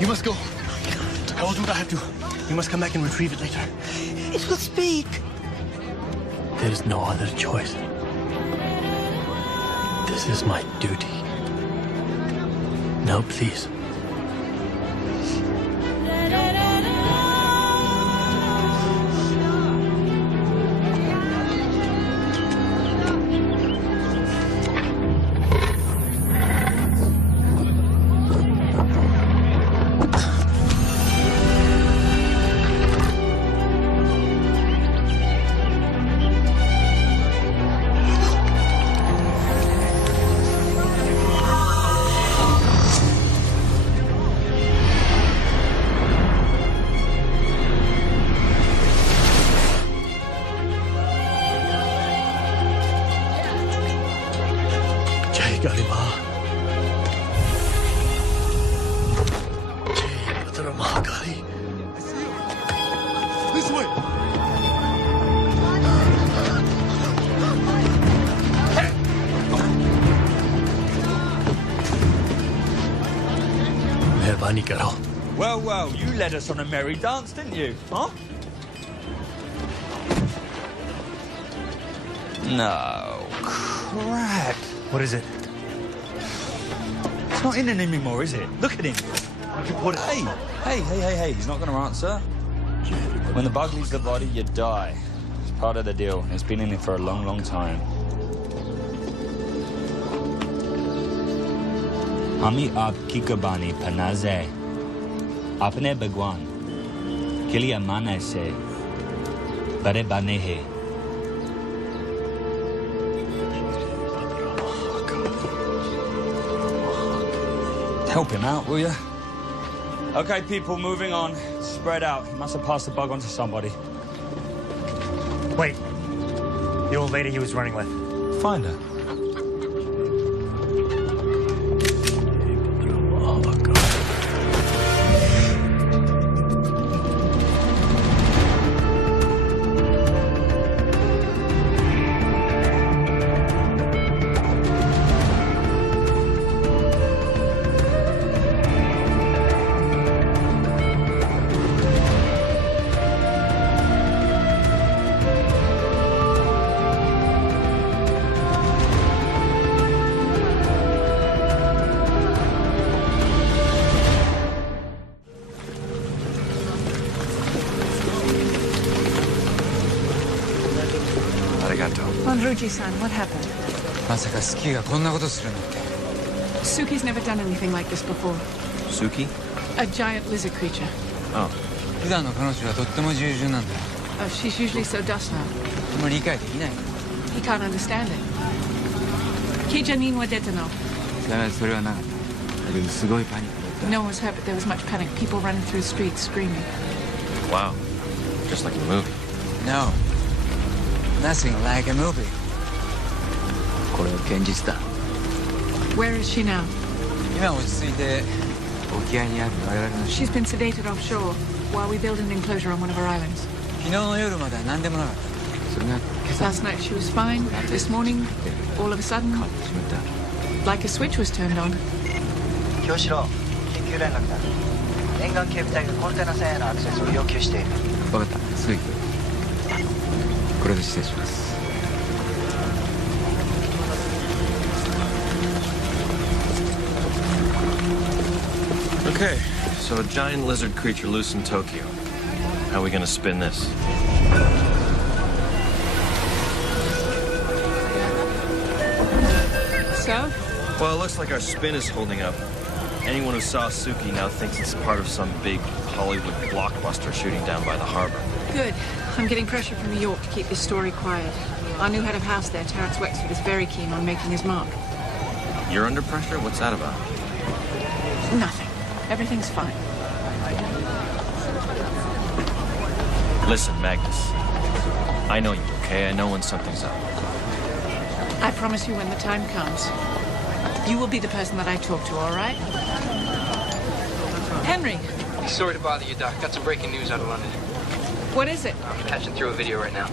You must go. I will do what I have to. You must come back and retrieve it later. It will speak. There is no other choice. This is my duty. Now, please. This way! मेहरबानी करो. Well, you led us on a merry dance, didn't you? Huh? No. Crap. What is it? It's not in anymore, is it? Look at him. Hey. He's not going to answer. When the bug leaves the body, you die. It's part of the deal. It's been in it for a long, long time. Hami aapki kabani panaze. Apne bhagwan. Kiliya mane se. Bare bane hai. Help him out, will you? Okay, people, moving on. Spread out. He must have passed the bug on to somebody. Wait. The old lady he was running with. Find her. Ruji-san, what happened? Suki's never done anything like this before. Suki? A giant lizard creature. Oh. Oh, she's usually so docile. He can't understand it. Kijanin wa deta no. No one was hurt, but there was much panic. People running through the streets screaming. Wow. Just like a movie. No. Nothing like a movie. Where is she now? She's been sedated offshore while we build an enclosure on one of our islands. Last night she was fine. This morning, all of a sudden, like a switch was turned on. Okay, so a giant lizard creature loose in Tokyo. How are we gonna spin this? So? Well, it looks like our spin is holding up. Anyone who saw Suki now thinks it's part of some big Hollywood blockbuster shooting down by the harbor. Good. I'm getting pressure from New York to keep this story quiet. Our new head of house there, Terrence Wexford, is very keen on making his mark. You're under pressure? What's that about? Nothing. Everything's fine. Listen, Magnus. I know you, okay? I know when something's up. I promise you when the time comes, you will be the person that I talk to, all right? Henry. Sorry to bother you, Doc. Got some breaking news out of London. What is it? I'm catching through a video right now.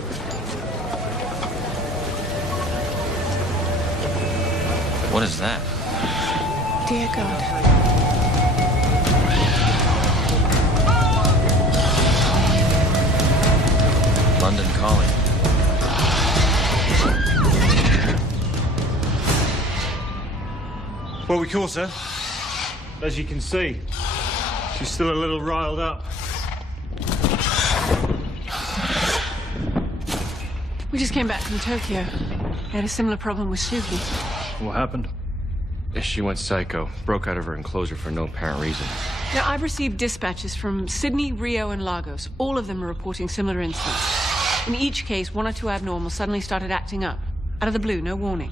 What is that? Dear God. London calling. What we call, sir? As you can see, she's still a little riled up. We just came back from Tokyo. We had a similar problem with Suki. What happened? She went psycho, broke out of her enclosure for no apparent reason. Now, I've received dispatches from Sydney, Rio, and Lagos. All of them are reporting similar incidents. In each case, one or two abnormals suddenly started acting up. Out of the blue, no warning.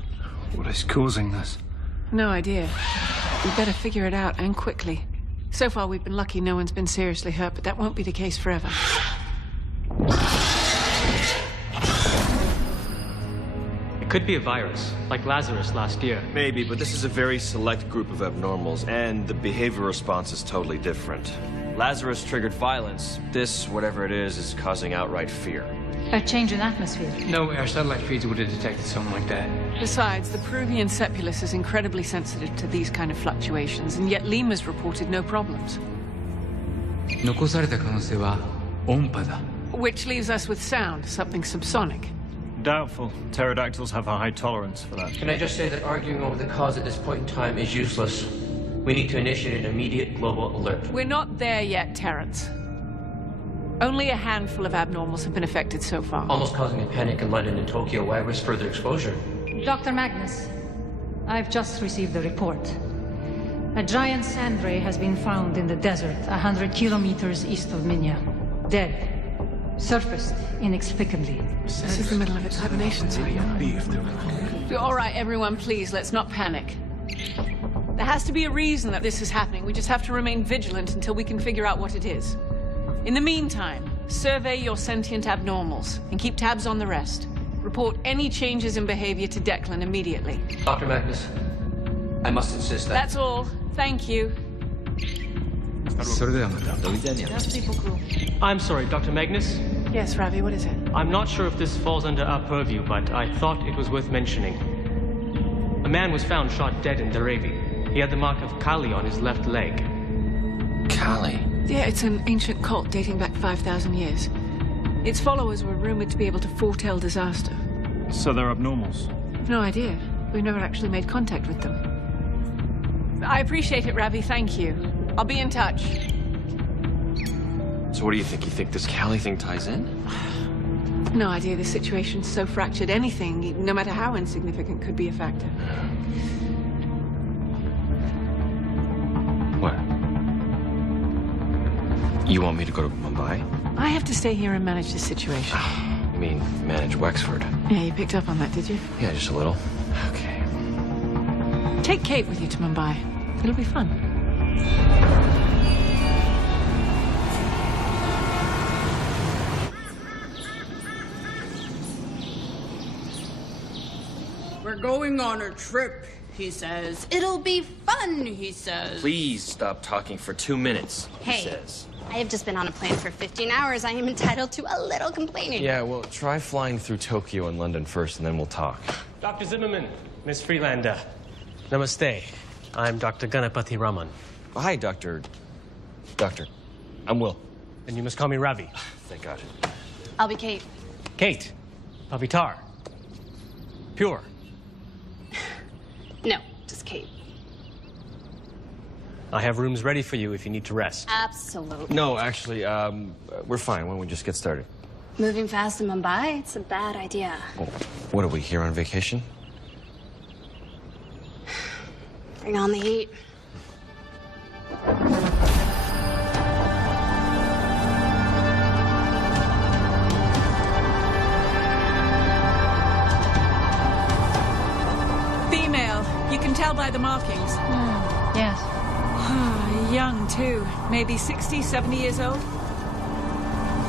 What is causing this? No idea. We better figure it out, and quickly. So far, we've been lucky no one's been seriously hurt, but that won't be the case forever. It could be a virus, like Lazarus last year. Maybe, but this is a very select group of abnormals, and the behavior response is totally different. Lazarus triggered violence. This, whatever it is causing outright fear. A change in atmosphere. No, our satellite feeds would have detected something like that. Besides, the Peruvian Sepulus is incredibly sensitive to these kind of fluctuations, and yet Lima's reported no problems. 残された可能性は音波だ。 Which leaves us with sound, something subsonic. Doubtful. Pterodactyls have a high tolerance for that. Can I just say that arguing over the cause at this point in time is useless? We need to initiate an immediate global alert. We're not there yet, Terrence. Only a handful of abnormals have been affected so far. Almost causing a panic in London and Tokyo. Why risk further exposure? Dr. Magnus, I've just received the report. A giant sand ray has been found in the desert 100 kilometers east of Minya. Dead. Surfaced inexplicably. This is the middle of its hibernation cycle. All right, everyone, please, let's not panic. There has to be a reason that this is happening. We just have to remain vigilant until we can figure out what it is. In the meantime, survey your sentient abnormals and keep tabs on the rest. Report any changes in behavior to Declan immediately. Dr. Magnus, I must insist that... That's all. Thank you. それではまた。 Merci beaucoup. I'm sorry, Dr. Magnus. Yes, Ravi, what is it? I'm not sure if this falls under our purview, but I thought it was worth mentioning. A man was found shot dead in Dharavi. He had the mark of Kali on his left leg. Kali? Yeah, it's an ancient cult dating back 5,000 years. Its followers were rumored to be able to foretell disaster. So they're abnormals? No idea. We've never actually made contact with them. I appreciate it, Ravi. Thank you. I'll be in touch. So what do you think? You think this Kali thing ties in? No idea. This situation's so fractured. Anything, no matter how insignificant, could be a factor. What? You want me to go to Mumbai? I have to stay here and manage this situation. You mean manage Wexford? Yeah, you picked up on that, did you? Yeah, just a little. Okay. Take Kate with you to Mumbai. It'll be fun. We're going on a trip, he says. It'll be fun, he says. Please stop talking for 2 minutes, he Hey. says. I have just been on a plane for 15 hours. I am entitled to a little complaining. Yeah, well, try flying through Tokyo and London first, and then we'll talk. Dr. Zimmerman, Miss Freelander. Namaste. I'm Dr. Ganapathy Raman. Oh, hi, Doctor. I'm Will. And you must call me Ravi. Thank God. I'll be Kate. Kate. Pavitar. Pure. No, just Kate. I have rooms ready for you if you need to rest. Absolutely. No, actually, we're fine. Why don't we just get started? Moving fast to Mumbai? It's a bad idea. Oh, what are we here on vacation? Bring on the heat. tell by the markings. Yes. Young, too. Maybe 60, 70 years old.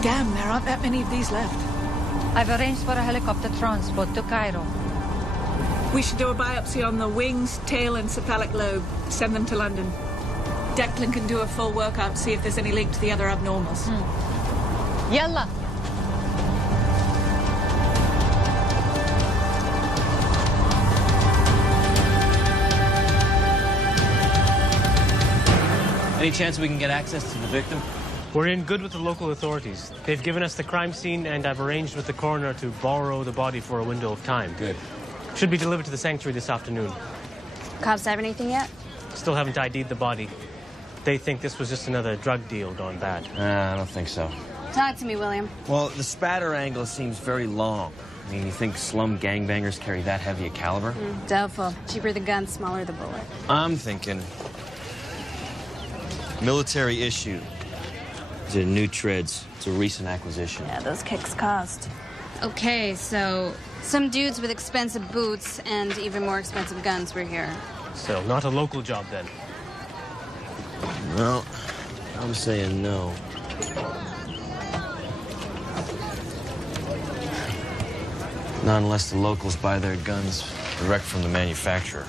Damn, there aren't that many of these left. I've arranged for a helicopter transport to Cairo. We should do a biopsy on the wings, tail, and cephalic lobe. Send them to London. Declan can do a full workup, see if there's any link to the other abnormals. Yalla. Any chance we can get access to the victim? We're in good with the local authorities. They've given us the crime scene, and I've arranged with the coroner to borrow the body for a window of time. Good. Should be delivered to the sanctuary this afternoon. Cops have anything yet? Still haven't ID'd the body. They think this was just another drug deal gone bad. I don't think so. Talk to me, William. Well, the spatter angle seems very long. I mean, you think slum gangbangers carry that heavy a caliber? Doubtful. Cheaper the gun, smaller the bullet. I'm thinking military issue. These are new treads. It's a recent acquisition. Yeah, those kicks cost. Okay, so some dudes with expensive boots and even more expensive guns were here. So, not a local job then? Well, I'm saying no. Not unless the locals buy their guns direct from the manufacturer.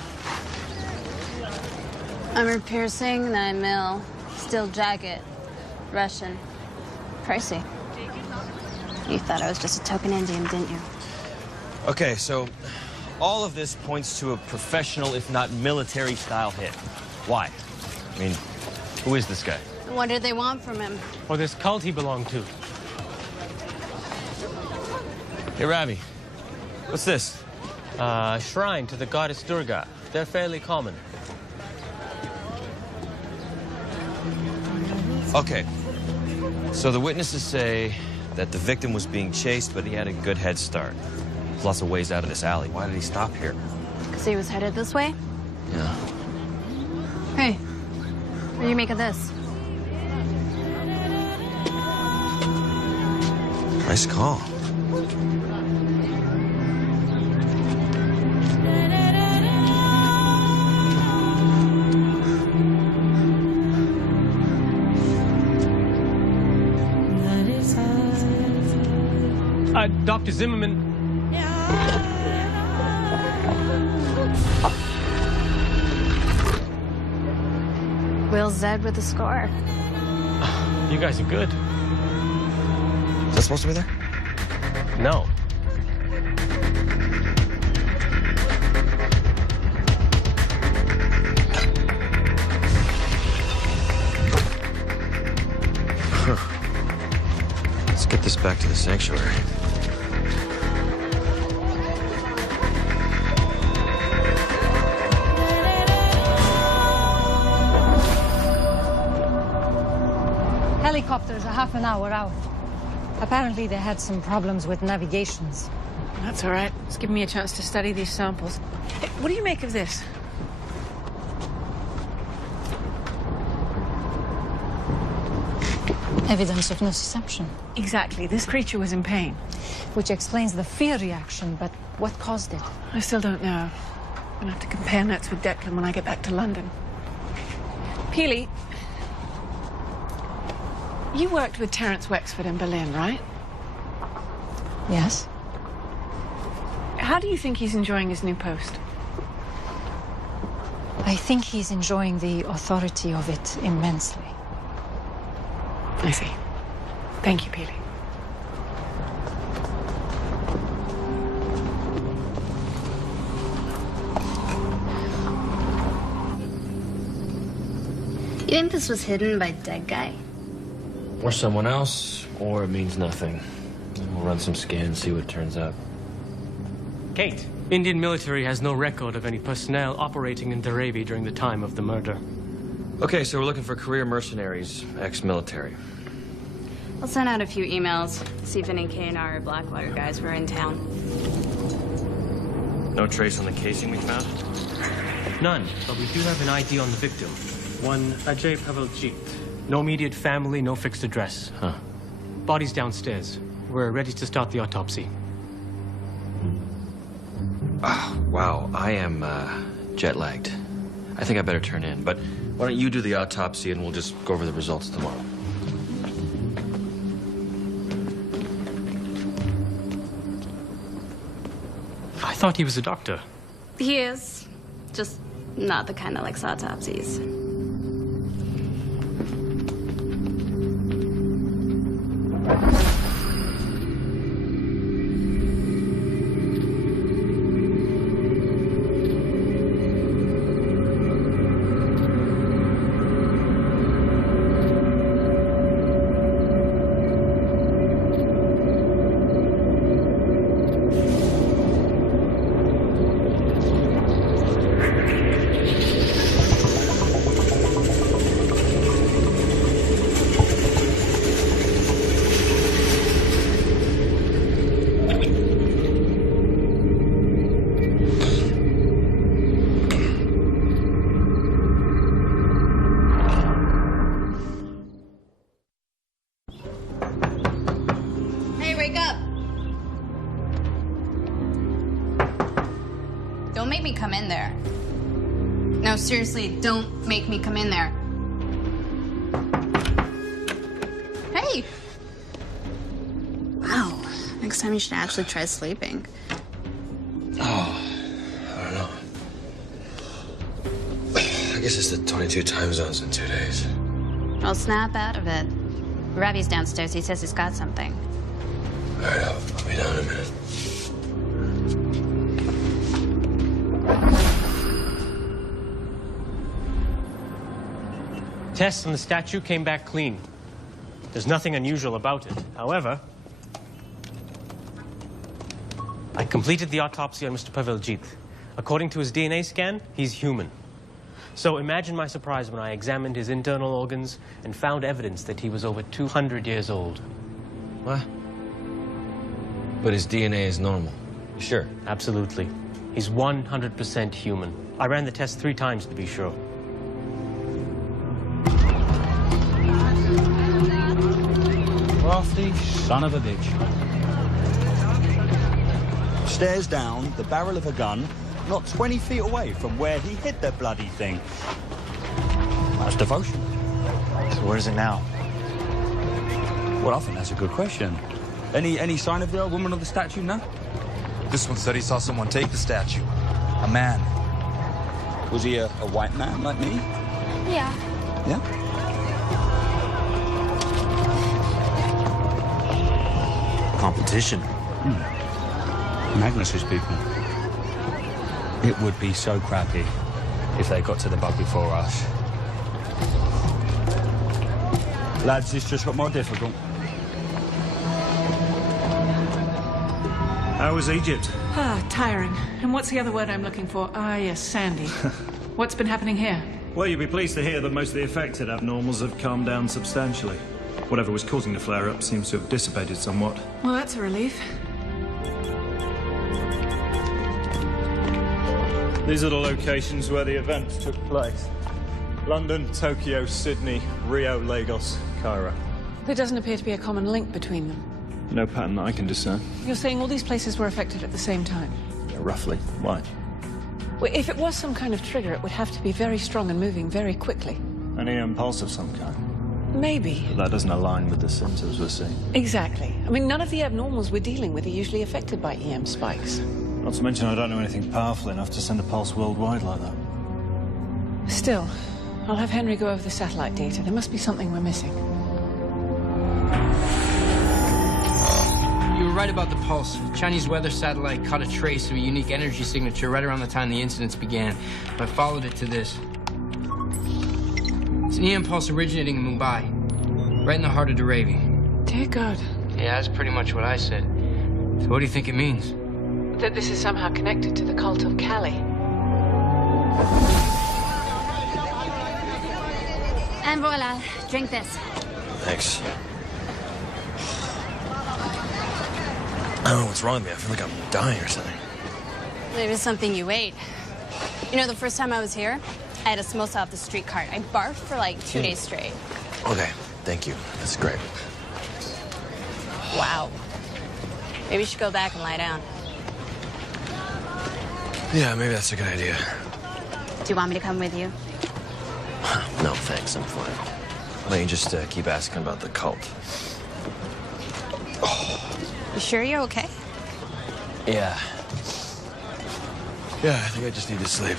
Armor piercing, 9 mil. Steel jacket. Russian. Pricey. You thought I was just a token Indian, didn't you? Okay, so all of this points to a professional, if not military-style hit. Why? I mean, who is this guy? What did they want from him? Or this cult he belonged to? Hey, Ravi, what's this? A shrine to the goddess Durga. They're fairly common. Okay, so the witnesses say that the victim was being chased, but he had a good head start. There's lots of ways out of this alley. Why did he stop here? Because he was headed this way? Yeah. Hey, what do you make of this? Nice call. Dr. Zimmerman. Will Zed with the score. You guys are good. Is that supposed to be there? No. Let's get this back to the sanctuary. Helicopters are half an hour out. Apparently they had some problems with navigations. That's all right. It's given me a chance to study these samples. Hey, what do you make of this? Evidence of nociception. Exactly. This creature was in pain. Which explains the fear reaction, but what caused it? I still don't know. I'm gonna have to compare notes with Declan when I get back to London. Peely, you worked with Terence Wexford in Berlin, right? Yes. How do you think he's enjoying his new post? I think he's enjoying the authority of it immensely. I see. Thank you, Peely. You think this was hidden by dead guy? Or someone else, or it means nothing. We'll run some scans, see what turns up. Kate, Indian military has no record of any personnel operating in Dharavi during the time of the murder. Okay, so we're looking for career mercenaries, ex-military. I'll send out a few emails, see if any K&R or Blackwater guys were in town. No trace on the casing we found? None, but we do have an ID on the victim. One Ajay Paveljeet. No immediate family, no fixed address. Huh. Body's downstairs. We're ready to start the autopsy. Oh, wow, I am jet-lagged. I think I better turn in, but why don't you do the autopsy and we'll just go over the results tomorrow. I thought he was a doctor. He is. Just not the kind that likes autopsies. Don't make me come in there. No, seriously, don't make me come in there. Hey! Wow. Next time you should actually try sleeping. Oh, I don't know. I guess it's the 22 time zones in 2 days. I'll snap out of it. Ravi's downstairs. He says he's got something. All right, I'll be down in a minute. Tests on the statue came back clean. There's nothing unusual about it. However, I completed the autopsy on Mr. Paveljit. According to his DNA scan, he's human. So imagine my surprise when I examined his internal organs and found evidence that he was over 200 years old. What? But his DNA is normal. You sure? Absolutely. He's 100% human. I ran the test 3 times to be sure. Crafty son of a bitch. Stares down the barrel of a gun, not 20 feet away from where he hid the bloody thing. That's devotion. So where is it now? Well, I think that's a good question. Any sign of the old woman on the statue now? This one said he saw someone take the statue. A man. Was he a white man like me? Yeah. Yeah? Competition. Magnus's people. It would be so crappy if they got to the bug before us. Lads, this just got more difficult. How was Egypt? Ah, tiring. And what's the other word I'm looking for? Ah, yes, Sandy. What's been happening here? Well, you'll be pleased to hear that most of the affected abnormals have calmed down substantially. Whatever was causing the flare-up seems to have dissipated somewhat. Well, that's a relief. These are the locations where the events took place. London, Tokyo, Sydney, Rio, Lagos, Cairo. There doesn't appear to be a common link between them. No pattern that I can discern. You're saying all these places were affected at the same time? Yeah, roughly. Why? Well, if it was some kind of trigger, it would have to be very strong and moving very quickly. An impulse of some kind. Maybe. But that doesn't align with the symptoms we're seeing. Exactly. I mean, none of the abnormals we're dealing with are usually affected by EM spikes. Not to mention I don't know anything powerful enough to send a pulse worldwide like that. Still, I'll have Henry go over the satellite data. There must be something we're missing. You were right about the pulse. Chinese weather satellite caught a trace of a unique energy signature right around the time the incidents began. I followed it to this. It's an EM pulse originating in Mumbai, right in the heart of Dharavi. Dear God. Yeah, that's pretty much what I said. So what do you think it means? That this is somehow connected to the cult of Kali. And voila, drink this. Thanks. I don't know what's wrong with me. I feel like I'm dying or something. Maybe it's something you ate. You know, the first time I was here, I had a samosa off the street cart. I barfed for like 2 days straight. Okay, thank you. That's great. Wow. Maybe you should go back and lie down. Yeah, maybe that's a good idea. Do you want me to come with you? No, thanks, I'm fine. Why don't you just keep asking about the cult? You sure you're okay? Yeah. Yeah, I think I just need to sleep.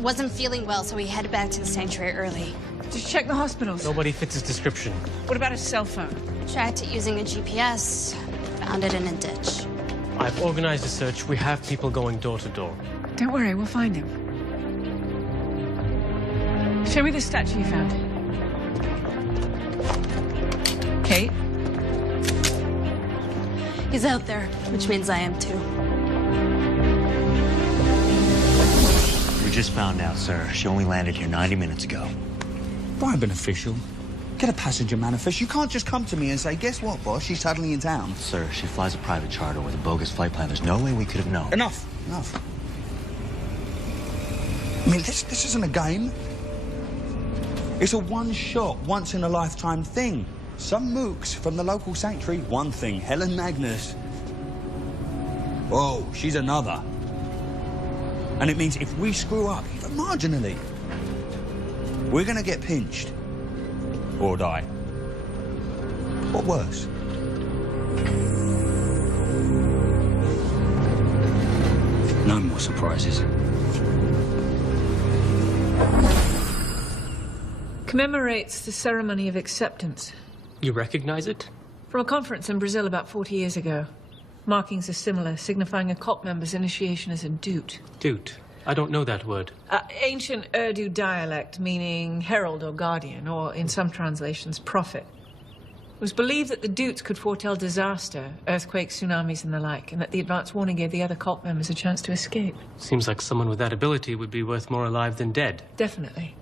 Wasn't feeling well, so we headed back to the sanctuary early. Did you check the hospitals? Nobody fits his description. What about his cell phone? Tracked it using a GPS. Found it in a ditch. I've organized a search. We have people going door to door. Don't worry, we'll find him. Show me the statue you found. Kate? He's out there, which means I am too. We just found out, sir. She only landed here 90 minutes ago. Bribe an official. Get a passenger manifest. You can't just come to me and say, guess what, boss? She's suddenly in town. Sir, she flies a private charter with a bogus flight plan. There's no way we could have known. Enough. I mean, this isn't a game. It's a one-shot, once-in-a-lifetime thing. Some mooks from the local sanctuary, one thing. Helen Magnus. Whoa, she's another. And it means if we screw up, even marginally, we're gonna get pinched. Or die. Or worse. No more surprises. Commemorates the ceremony of acceptance. You recognize it? From a conference in Brazil about 40 years ago. Markings are similar, signifying a cult member's initiation as a doot. Doot. I don't know that word. Ancient Urdu dialect meaning herald or guardian, or in some translations, prophet. It was believed that the doots could foretell disaster, earthquakes, tsunamis, and the like, and that the advance warning gave the other cult members a chance to escape. Seems like someone with that ability would be worth more alive than dead. Definitely.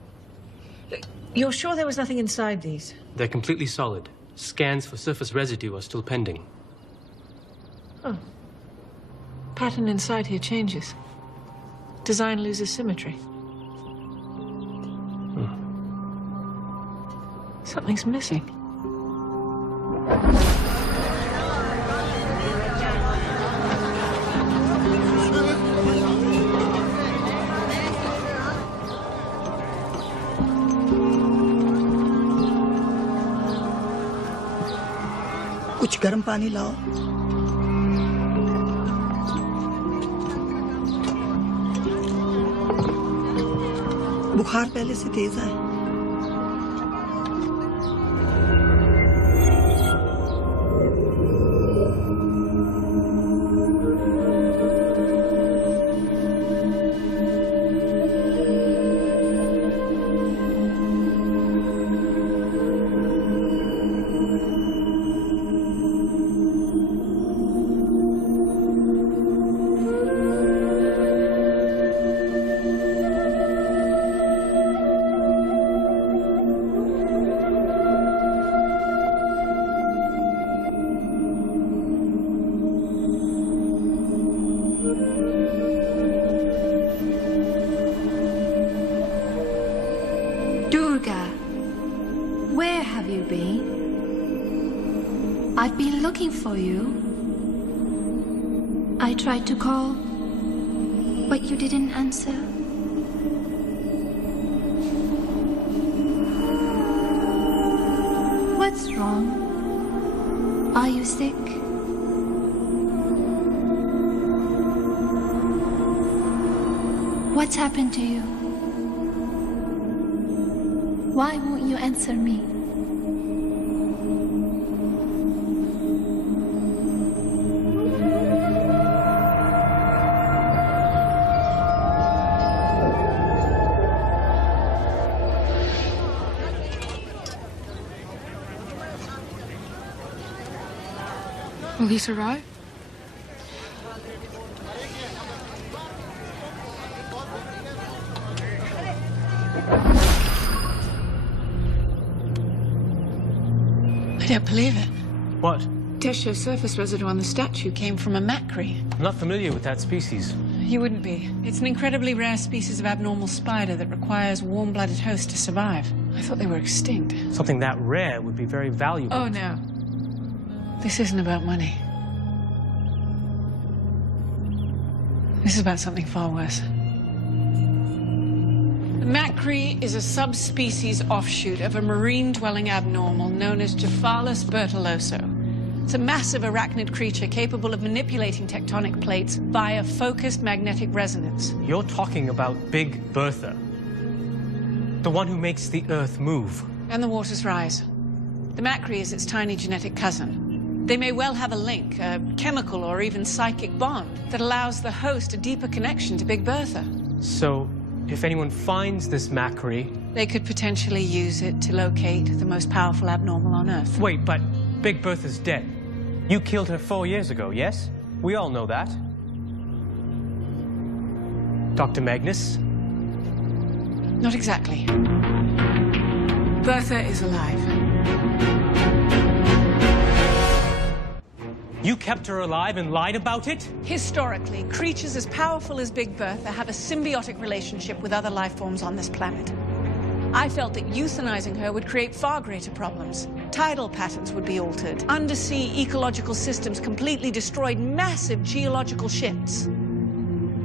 You're sure there was nothing inside these? They're completely solid. Scans for surface residue are still pending. Oh. Pattern inside here changes. Design loses symmetry. Something's missing. कुछ गर्म पानी लाओ। बुखार पहले से तेज है। Where have you been? I've been looking for you. I tried to call, But you didn't answer. What's wrong? Are you sick? What's happened to you? Why won't you answer me? Police arrive? I don't believe it. What? Tesho surface residue on the statue came from a macri. I'm not familiar with that species. You wouldn't be. It's an incredibly rare species of abnormal spider that requires warm-blooded hosts to survive. I thought they were extinct. Something that rare would be very valuable. Oh, no. This isn't about money. This is about something far worse. The macri is a subspecies offshoot of a marine-dwelling abnormal known as Cephalus bertolloso. It's a massive arachnid creature capable of manipulating tectonic plates via focused magnetic resonance. You're talking about Big Bertha. The one who makes the Earth move. And the waters rise. The macri is its tiny genetic cousin. They may well have a link, a chemical or even psychic bond that allows the host a deeper connection to Big Bertha. So, if anyone finds this macri... They could potentially use it to locate the most powerful abnormal on Earth. Wait, but Big Bertha's dead. You killed her 4 years ago, yes? We all know that. Dr. Magnus? Not exactly. Bertha is alive. You kept her alive and lied about it? Historically, creatures as powerful as Big Bertha have a symbiotic relationship with other life forms on this planet. I felt that euthanizing her would create far greater problems. Tidal patterns would be altered, undersea ecological systems completely destroyed, massive geological shifts.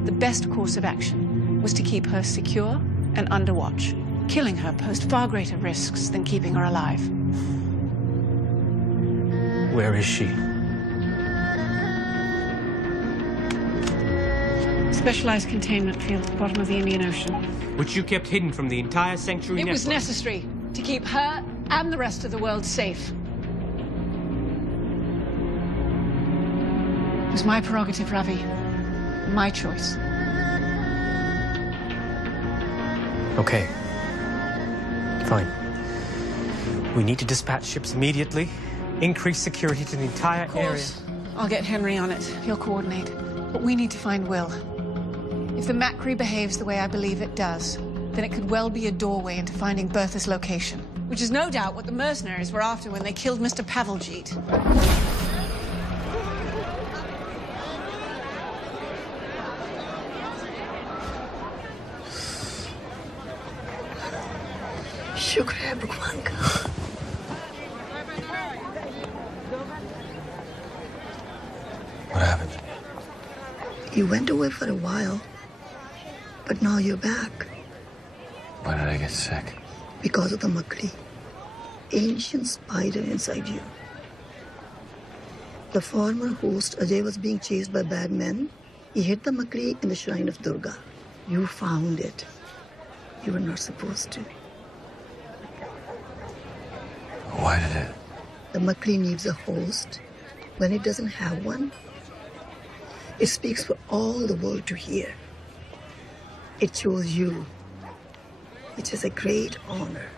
The best course of action was to keep her secure and under watch. Killing her posed far greater risks than keeping her alive. Where is she? Specialized containment field at the bottom of the Indian Ocean. Which you kept hidden from the entire sanctuary network. It was necessary to keep her and the rest of the world safe. It was my prerogative, Ravi. My choice. Okay. Fine. We need to dispatch ships immediately. Increase security to the entire area. I'll get Henry on it. He'll coordinate. But we need to find Will. If the macri behaves the way I believe it does, then it could well be a doorway into finding Bertha's location. Which is no doubt what the mercenaries were after when they killed Mr. Paveljit. शुक्र है भगवान का। What happened? You went away for a while, but now you're back. Why did I get sick? Because of the Makri. Ancient spider inside you. The former host, Ajay, was being chased by bad men. He hid the Makri in the shrine of Durga. You found it. You were not supposed to. Why did it? The Makri needs a host. When it doesn't have one, it speaks for all the world to hear. It chose you, which is a great honor.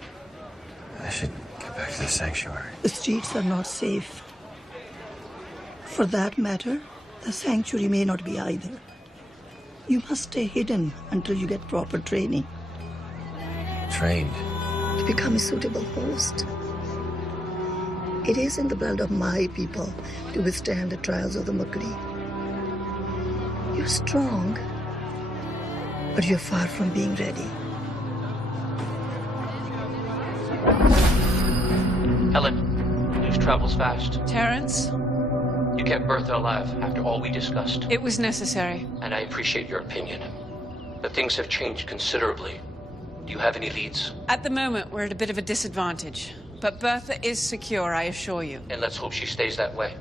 I should get back to the sanctuary. The streets are not safe. For that matter, the sanctuary may not be either. You must stay hidden until you get proper training. Trained? To become a suitable host. It is in the blood of my people to withstand the trials of the Makri. You're strong, but you're far from being ready. Helen, news travels fast. Terrence, You kept Bertha alive after all we discussed. It was necessary. And I appreciate your opinion. But things have changed considerably. Do you have any leads? At the moment, we're at a bit of a disadvantage. But Bertha is secure, I assure you. And let's hope she stays that way.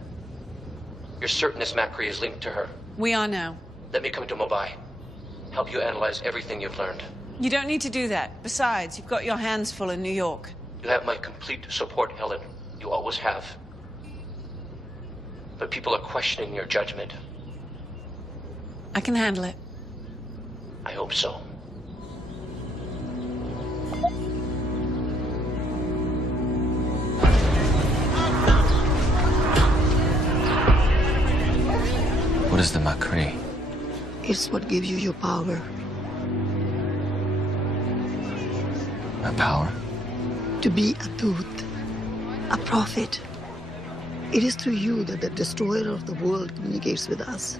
You're certain this Macri is linked to her? We are now. Let me come to Mumbai. Help you analyze everything you've learned. You don't need to do that. Besides, you've got your hands full in New York. You have my complete support, Helen. You always have. But people are questioning your judgment. I can handle it. I hope so. What is the Macri? It's what gives you your power. My power? To be a Dut, a prophet. It is through you that the destroyer of the world communicates with us.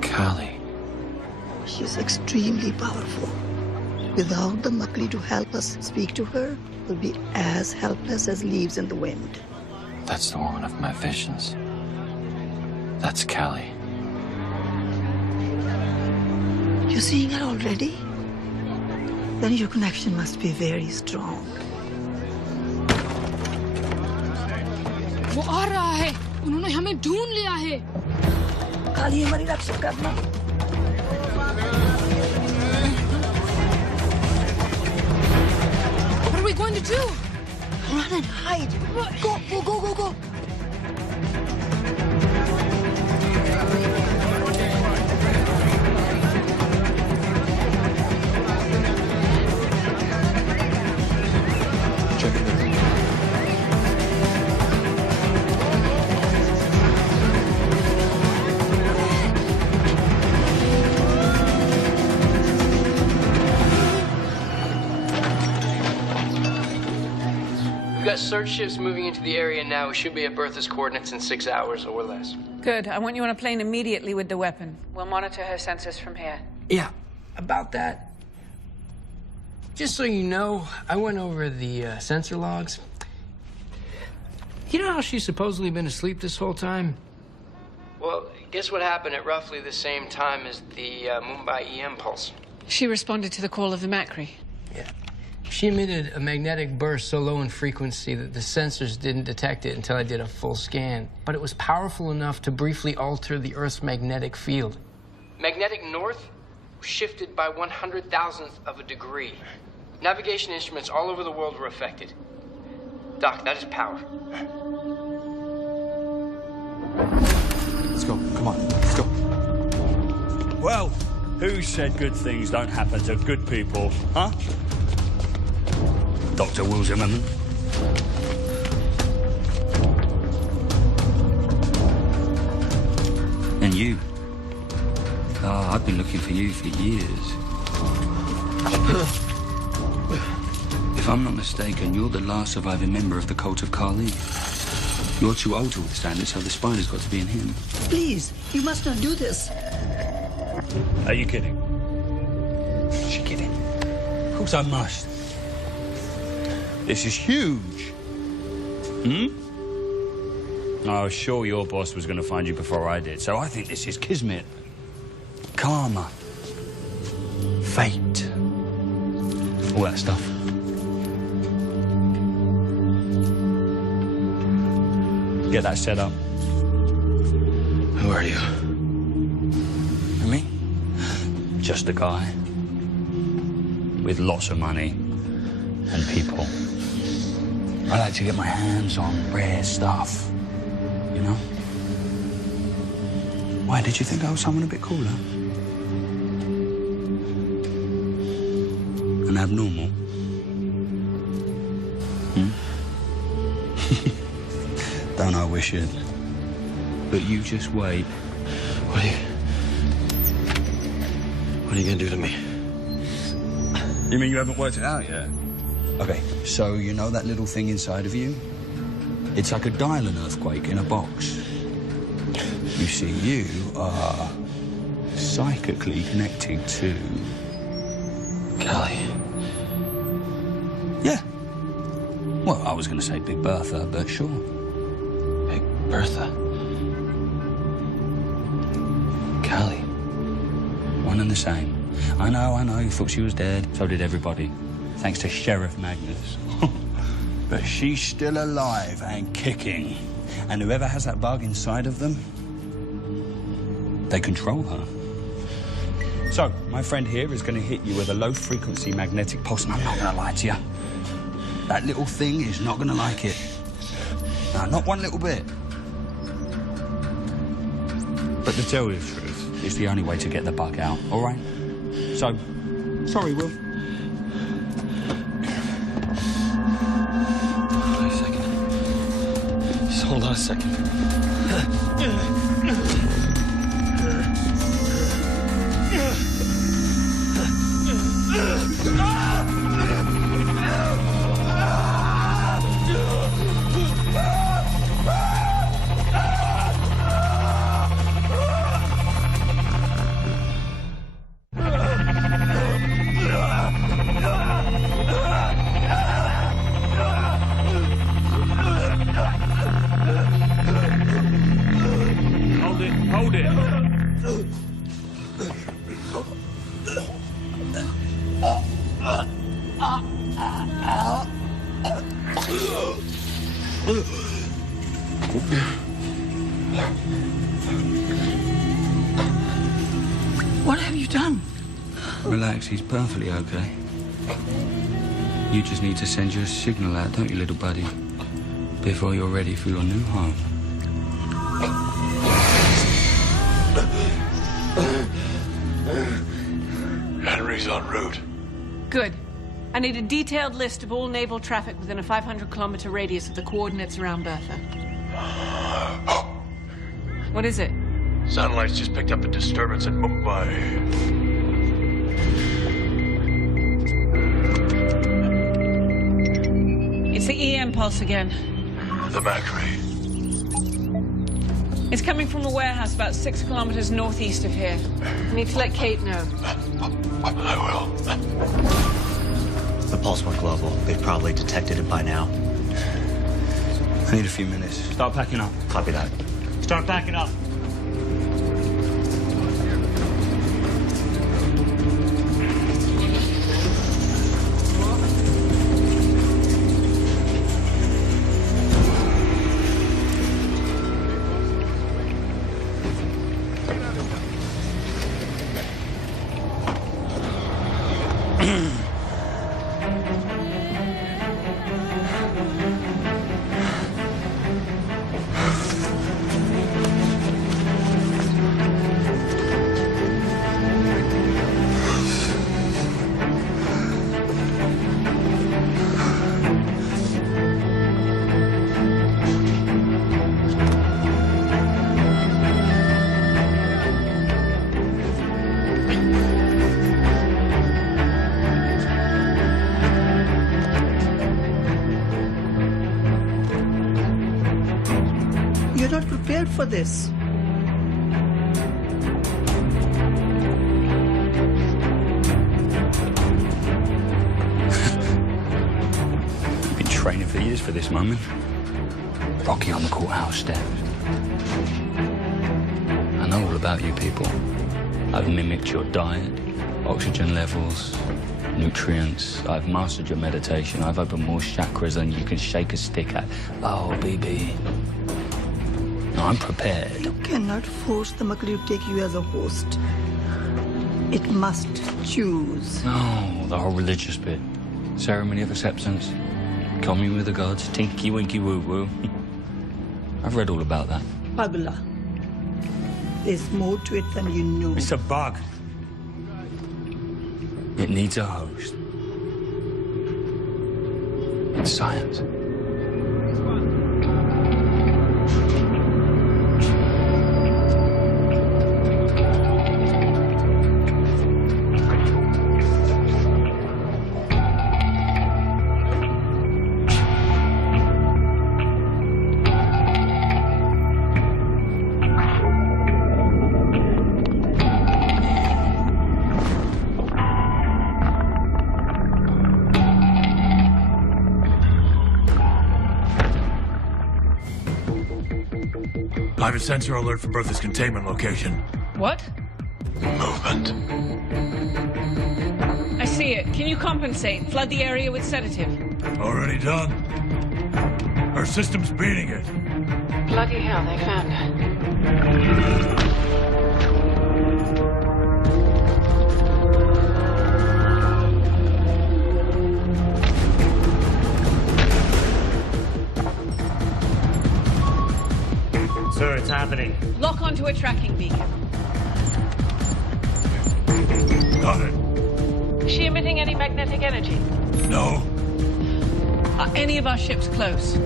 Kali. She's extremely powerful. Without the Makri to help us speak to her, we'll be as helpless as leaves in the wind. That's the woman of my visions. That's Kali. You're seeing her already? Then your connection must be very strong. वो आ रहा है उन्होंने हमें ढूंढ लिया है काली हमारी रक्षा करना What are we going to do? Run and hide. Go, go, go, go, go. We've got search ships moving into the area now. We should be at Bertha's coordinates in 6 hours or less. Good. I want you on a plane immediately with the weapon. We'll monitor her sensors from here. Yeah, about that. Just so you know, I went over the sensor logs. You know how she's supposedly been asleep this whole time? Well, guess what happened at roughly the same time as the Mumbai EM pulse? She responded to the call of the Macri. Yeah. She emitted a magnetic burst so low in frequency that the sensors didn't detect it until I did a full scan. But it was powerful enough to briefly alter the Earth's magnetic field. Magnetic north shifted by 1/100,000th of a degree. Navigation instruments all over the world were affected. Doc, that is power. Let's go. Come on. Let's go. Well, who said good things don't happen to good people, huh? Dr. Will Zimmerman? And you? Oh, I've been looking for you for years. If I'm not mistaken, you're the last surviving member of the cult of Kali. You're too old to withstand it, so the spider's got to be in him. Please, you must not do this. Are you kidding? Is she kidding? Of course I must. This is huge. I was sure your boss was going to find you before I did, so I think this is kismet. Karma. Fate. All that stuff. Get that set up. Who are you? Me? Just a guy. With lots of money and people. I like to get my hands on rare stuff, you know? Why, did you think I was someone a bit cooler? And abnormal? Don't I wish it? But you just wait. What are you gonna do to me? You mean you haven't worked it out yet? Okay, so you know that little thing inside of you? It's like a dial-in earthquake in a box. You see, you are psychically connected to... Kali. Yeah. Well, I was going to say Big Bertha, but sure. Big Bertha. Callie. One and the same. I know, you thought she was dead. So did everybody. Thanks to Sheriff Magnus. But she's still alive and kicking. And whoever has that bug inside of them, they control her. So, my friend here is going to hit you with a low-frequency magnetic pulse, and I'm not going to lie to you. That little thing is not going to like it. No, not one little bit. But to tell you the truth, it's the only way to get the bug out, all right? So, sorry, Will. Wait a second. Just hold on a second. Hold it. What have you done? Relax, he's perfectly okay. You just need to send your signal out, don't you, little buddy? Before you're ready for your new home. Henry's en route. Good. I need a detailed list of all naval traffic within a 500-kilometer radius of the coordinates around Bertha. What is it? Satellites just picked up a disturbance in Mumbai. It's the EM pulse again. The Macquarie. It's coming from a warehouse about 6 kilometers northeast of here. I need to let Kate know. I will. The pulse went global. They've probably detected it by now. I need a few minutes. Start packing up. Copy that. Start backing up. You're not prepared for this. I've been training for years for this moment. Rocky on the courthouse steps. I know all about you people. I've mimicked your diet, oxygen levels, nutrients. I've mastered your meditation. I've opened more chakras than you can shake a stick at. Oh, baby. No, I'm prepared. You cannot force the Makri to take you as a host. It must choose. No, the whole religious bit. Ceremony of acceptance. Commune with the gods. Tinky winky woo woo. I've read all about that. Pagula, there's more to it than you know. It's a bug. It needs a host. It's science. I have a sensor alert for Bertha's containment location. What? Movement. I see it. Can you compensate? Flood the area with sedative. Already done. Her system's beating it. Bloody hell, they found her. Sir, it's happening. Lock onto a tracking beacon. Got it. Is she emitting any magnetic energy? No. Are any of our ships close?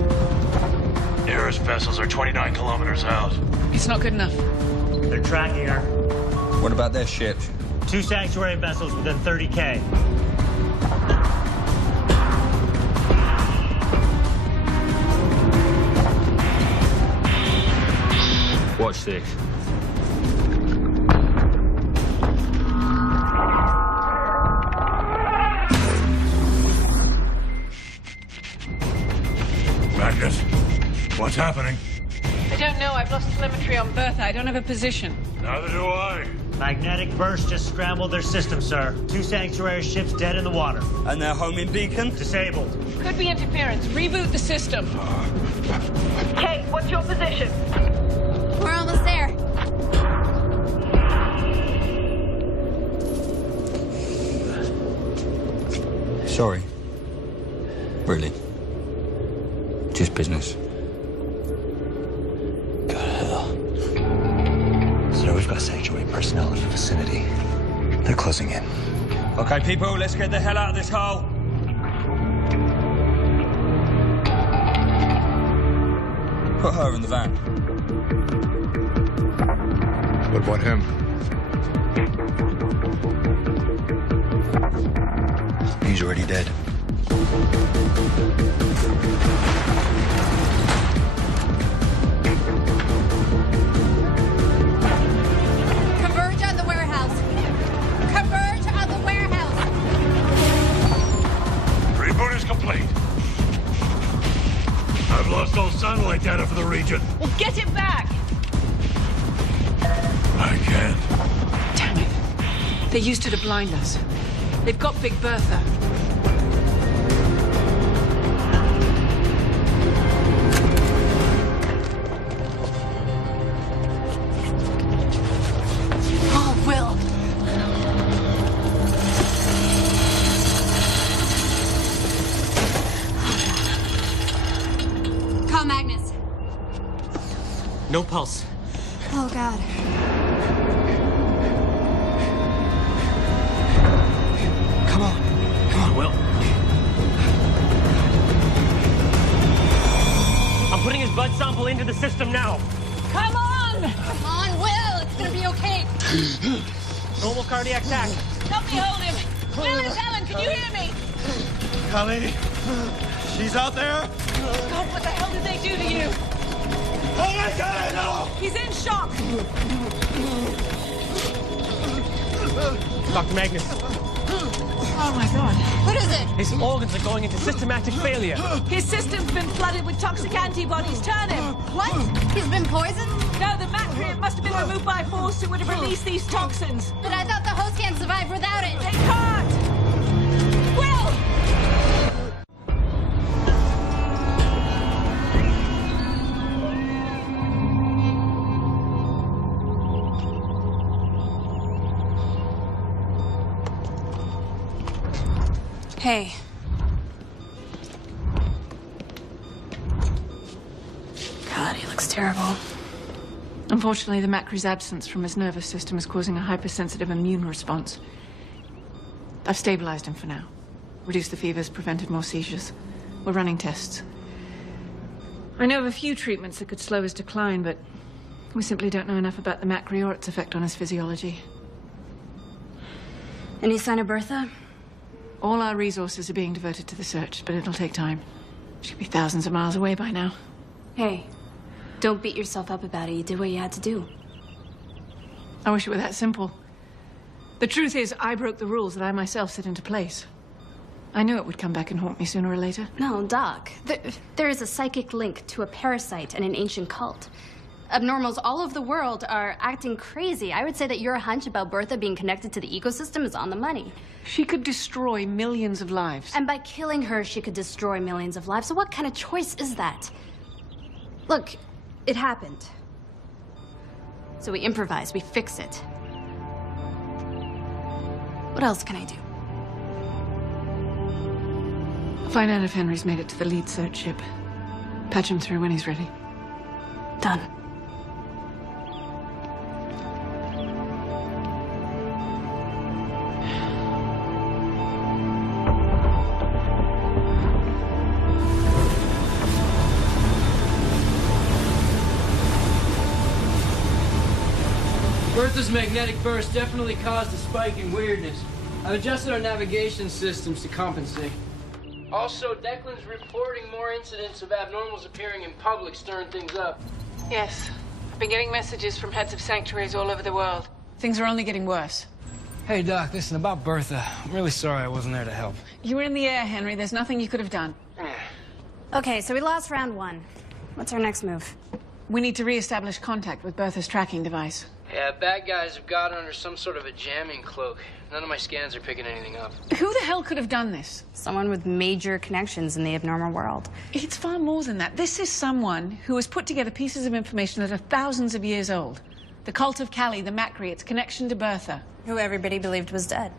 Nearest vessels are 29 kilometers out. It's not good enough. They're tracking her. What about their ships? 2 sanctuary vessels within 30K. Watch this. Magnus, what's happening? I don't know. I've lost telemetry on Bertha. I don't have a position. Neither do I. Magnetic burst just scrambled their system, sir. 2 sanctuary ships dead in the water. And their homing beacon? Disabled. Could be interference. Reboot the system. Kate, what's your position? We're almost there. Sorry. Really. Just business. Go to hell. Sir, we've got sanctuary personnel in the vicinity. They're closing in. Okay, people, let's get the hell out of this hole. Put her in the van. What about him? He's already dead. Converge on the warehouse. Converge on the warehouse. Reboot is complete. I've lost all satellite data for the region. Well, get it back! I can't. Damn it. They used it to blind us. They've got Big Bertha. Oh, Will. Call Magnus. No pulse. Oh, God. Come on, Will. I'm putting his blood sample into the system now. Come on! Come on, Will. It's gonna be okay. Normal cardiac attack. Help me hold him. Will, it's Ellen. Can you hear me? Kali, she's out there? God, what the hell did they do to you? Oh my God, no! He's in shock. Dr. Magnus. Oh my God. What is it? His organs are going into systematic failure. His system's been flooded with toxic antibodies. Turn him. What? He's been poisoned? No, the Macri must have been removed by force. It would have released these toxins. But I thought the host can't survive without it. They can't! Will! Hey. God, he looks terrible. Unfortunately, the Macri's absence from his nervous system is causing a hypersensitive immune response. I've stabilized him for now. Reduced the fevers, prevented more seizures. We're running tests. I know of a few treatments that could slow his decline, but we simply don't know enough about the Macri or its effect on his physiology. Any sign of Bertha? All our resources are being diverted to the search, but it'll take time. She'll be thousands of miles away by now. Hey, don't beat yourself up about it. You did what you had to do. I wish it were that simple. The truth is, I broke the rules that I myself set into place. I knew it would come back and haunt me sooner or later. No, Doc. There is a psychic link to a parasite and an ancient cult. Abnormals all over the world are acting crazy. I would say that your hunch about Bertha being connected to the ecosystem is on the money. She could destroy millions of lives. And by killing her, she could destroy millions of lives. So what kind of choice is that? Look, it happened. So we improvise, we fix it. What else can I do? Find out if Henry's made it to the lead search ship. Patch him through when he's ready. Done. Bertha's magnetic burst definitely caused a spike in weirdness. I've adjusted our navigation systems to compensate. Also, Declan's reporting more incidents of abnormals appearing in public, stirring things up. Yes. I've been getting messages from heads of sanctuaries all over the world. Things are only getting worse. Hey, Doc, listen, about Bertha. I'm really sorry I wasn't there to help. You were in the air, Henry. There's nothing you could have done. Okay, so we lost round 1. What's our next move? We need to re-establish contact with Bertha's tracking device. Yeah, bad guys have got under some sort of a jamming cloak. None of my scans are picking anything up. Who the hell could have done this? Someone with major connections in the abnormal world. It's far more than that. This is someone who has put together pieces of information that are thousands of years old. The cult of Kali, the Makri, its connection to Bertha. Who everybody believed was dead.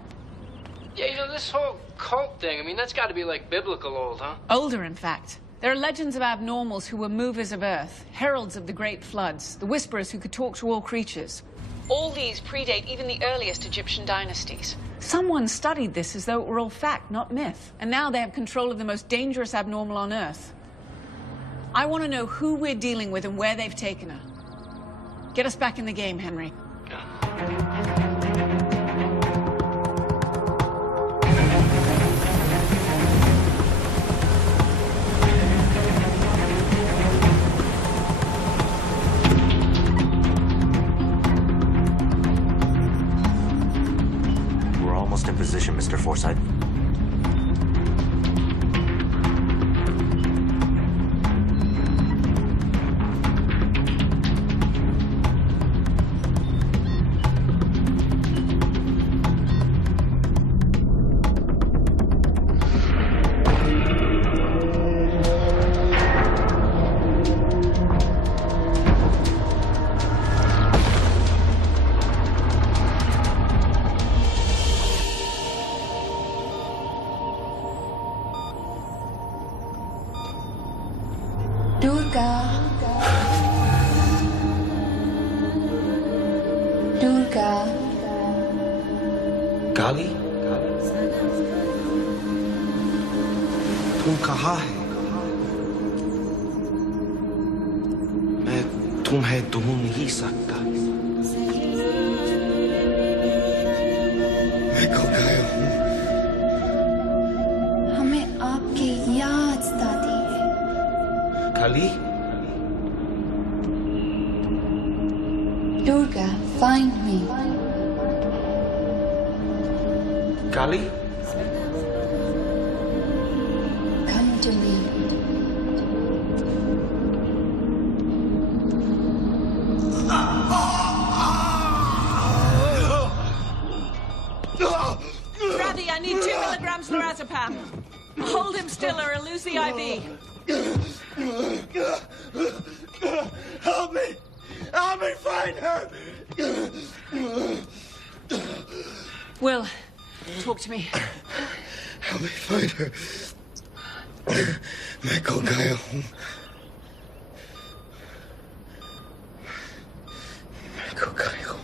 Yeah, you know, this whole cult thing, I mean, that's got to be like biblical old, huh? Older, in fact. There are legends of abnormals who were movers of Earth, heralds of the great floods, the whisperers who could talk to all creatures. All these predate even the earliest Egyptian dynasties. Someone studied this as though it were all fact, not myth. And now they have control of the most dangerous abnormal on Earth. I want to know who we're dealing with and where they've taken her. Get us back in the game, Henry. In position, Mr. Forsyth. काली तुम कहाँ है मैं तुम्हें ढूंढ नहीं सकता मैं खो गया हूँ हमें आपकी याद सताती है काली Durga, find me. Kali? Come to me. Ravi, I need 2 milligrams lorazepam. Hold him still or I'll lose the IV. Help me! Help me find her! Will, talk to me. Help me find her. मैं खो गया हूँ मैं खो गया हूँ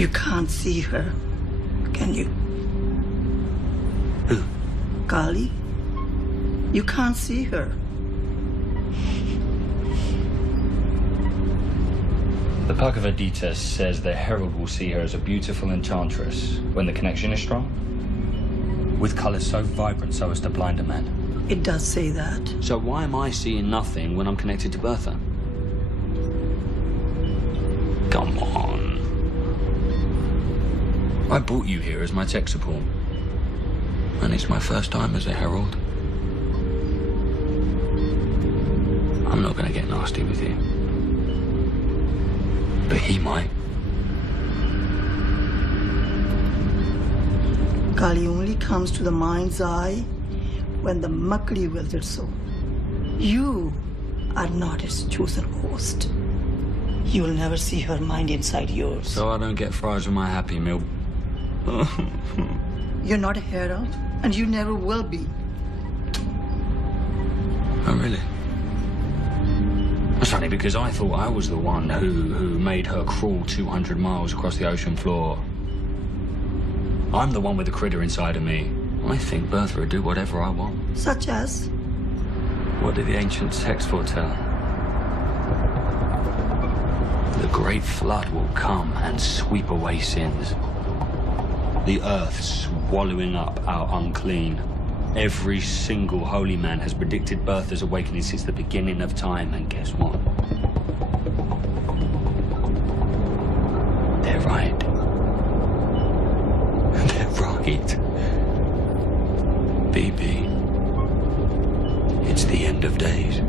You can't see her, can you? Who? Kali. You can't see her. The Bhagavad Gita says the herald will see her as a beautiful enchantress when the connection is strong, with colours so vibrant so as to blind a man. It does say that. So why am I seeing nothing when I'm connected to Bertha? Come on. I brought you here as my tech support, and it's my first time as a herald. I'm not going to get nasty with you. But he might. Kali only comes to the mind's eye when the Makri wills it so. You are not its chosen host. You will never see her mind inside yours. So I don't get fries with my Happy Meal. You're not a herald, and you never will be. Oh, really? That's funny, because I thought I was the one who made her crawl 200 miles across the ocean floor. I'm the one with the critter inside of me. I think Bertha would do whatever I want. Such as? What did the ancient texts foretell? The great flood will come and sweep away sins. The earth swallowing up our unclean. Every single holy man has predicted Bertha's awakening since the beginning of time, and guess what? They're right. They're right. BB, it's the end of days.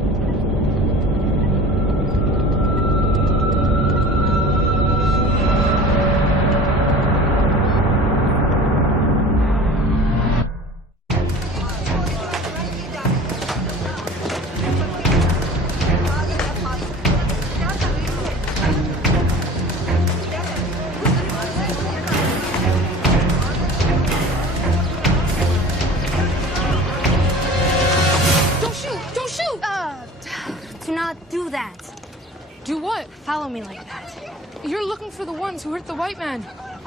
Follow me like that. You're looking for the ones who hurt the white man.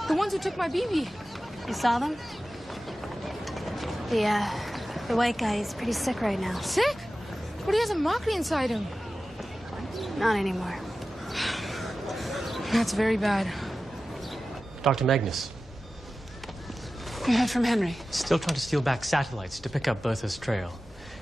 The ones who took my BB. You saw them? The white guy is pretty sick right now. Sick? But he has a Makri inside him. Not anymore. That's very bad. Dr. Magnus. You heard from Henry? Still trying to steal back satellites to pick up Bertha's trail.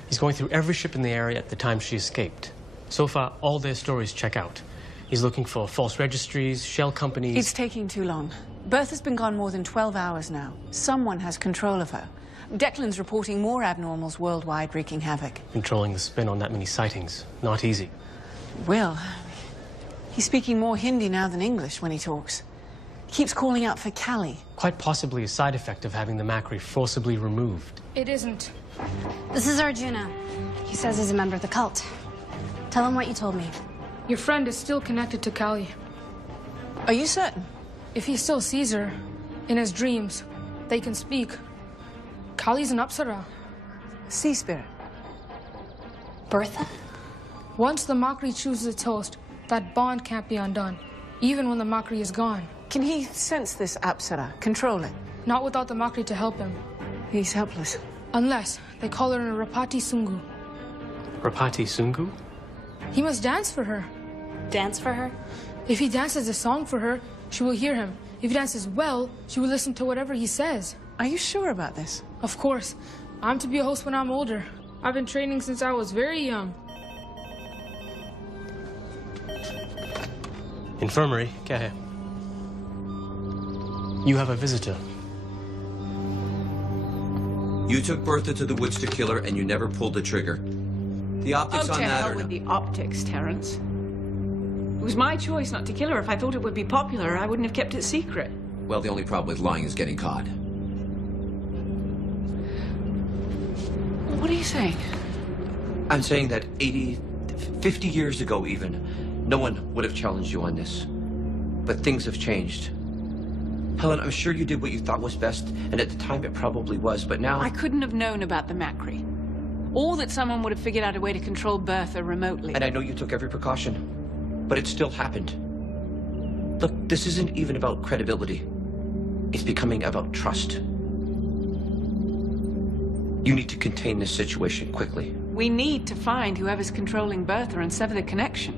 He's going through every ship in the area at the time she escaped. So far, all their stories check out. He's looking for false registries, shell companies. It's taking too long. Bertha's been gone more than 12 hours now. Someone has control of her. Declan's reporting more abnormals worldwide wreaking havoc. Controlling the spin on that many sightings. Not easy. Will. He's speaking more Hindi now than English when he talks. He keeps calling out for Kali. Quite possibly a side effect of having the Makri forcibly removed. It isn't. This is Arjuna. He says he's a member of the cult. Tell him what you told me. Your friend is still connected to Kali. Are you certain? If he still sees her, in his dreams, they can speak. Kali's an Apsara. Sea spirit. Bertha? Once the Makri chooses its host, that bond can't be undone, even when the Makri is gone. Can he sense this Apsara, control it? Not without the Makri to help him. He's helpless. Unless they call her in a Rapati Sungu. Rapati Sungu? He must dance for her. Dance for her? If he dances a song for her, she will hear him. If he dances well, she will listen to whatever he says. Are you sure about this? Of course. I'm to be a host when I'm older. I've been training since I was very young. Infirmary, Kahe. You have a visitor. You took Bertha to the woods to kill her, and you never pulled the trigger. The optics on to that hell are with the optics, Terrence. It was my choice not to kill her. If I thought it would be popular, I wouldn't have kept it secret. Well, the only problem with lying is getting caught. What are you saying? I'm saying that 50 years ago even, no one would have challenged you on this. But things have changed. Helen, I'm sure you did what you thought was best, and at the time it probably was, but now... I couldn't have known about the Makri. Or that someone would have figured out a way to control Bertha remotely. And I know you took every precaution, but it still happened. Look, this isn't even about credibility. It's becoming about trust. You need to contain this situation quickly. We need to find whoever's controlling Bertha and sever the connection.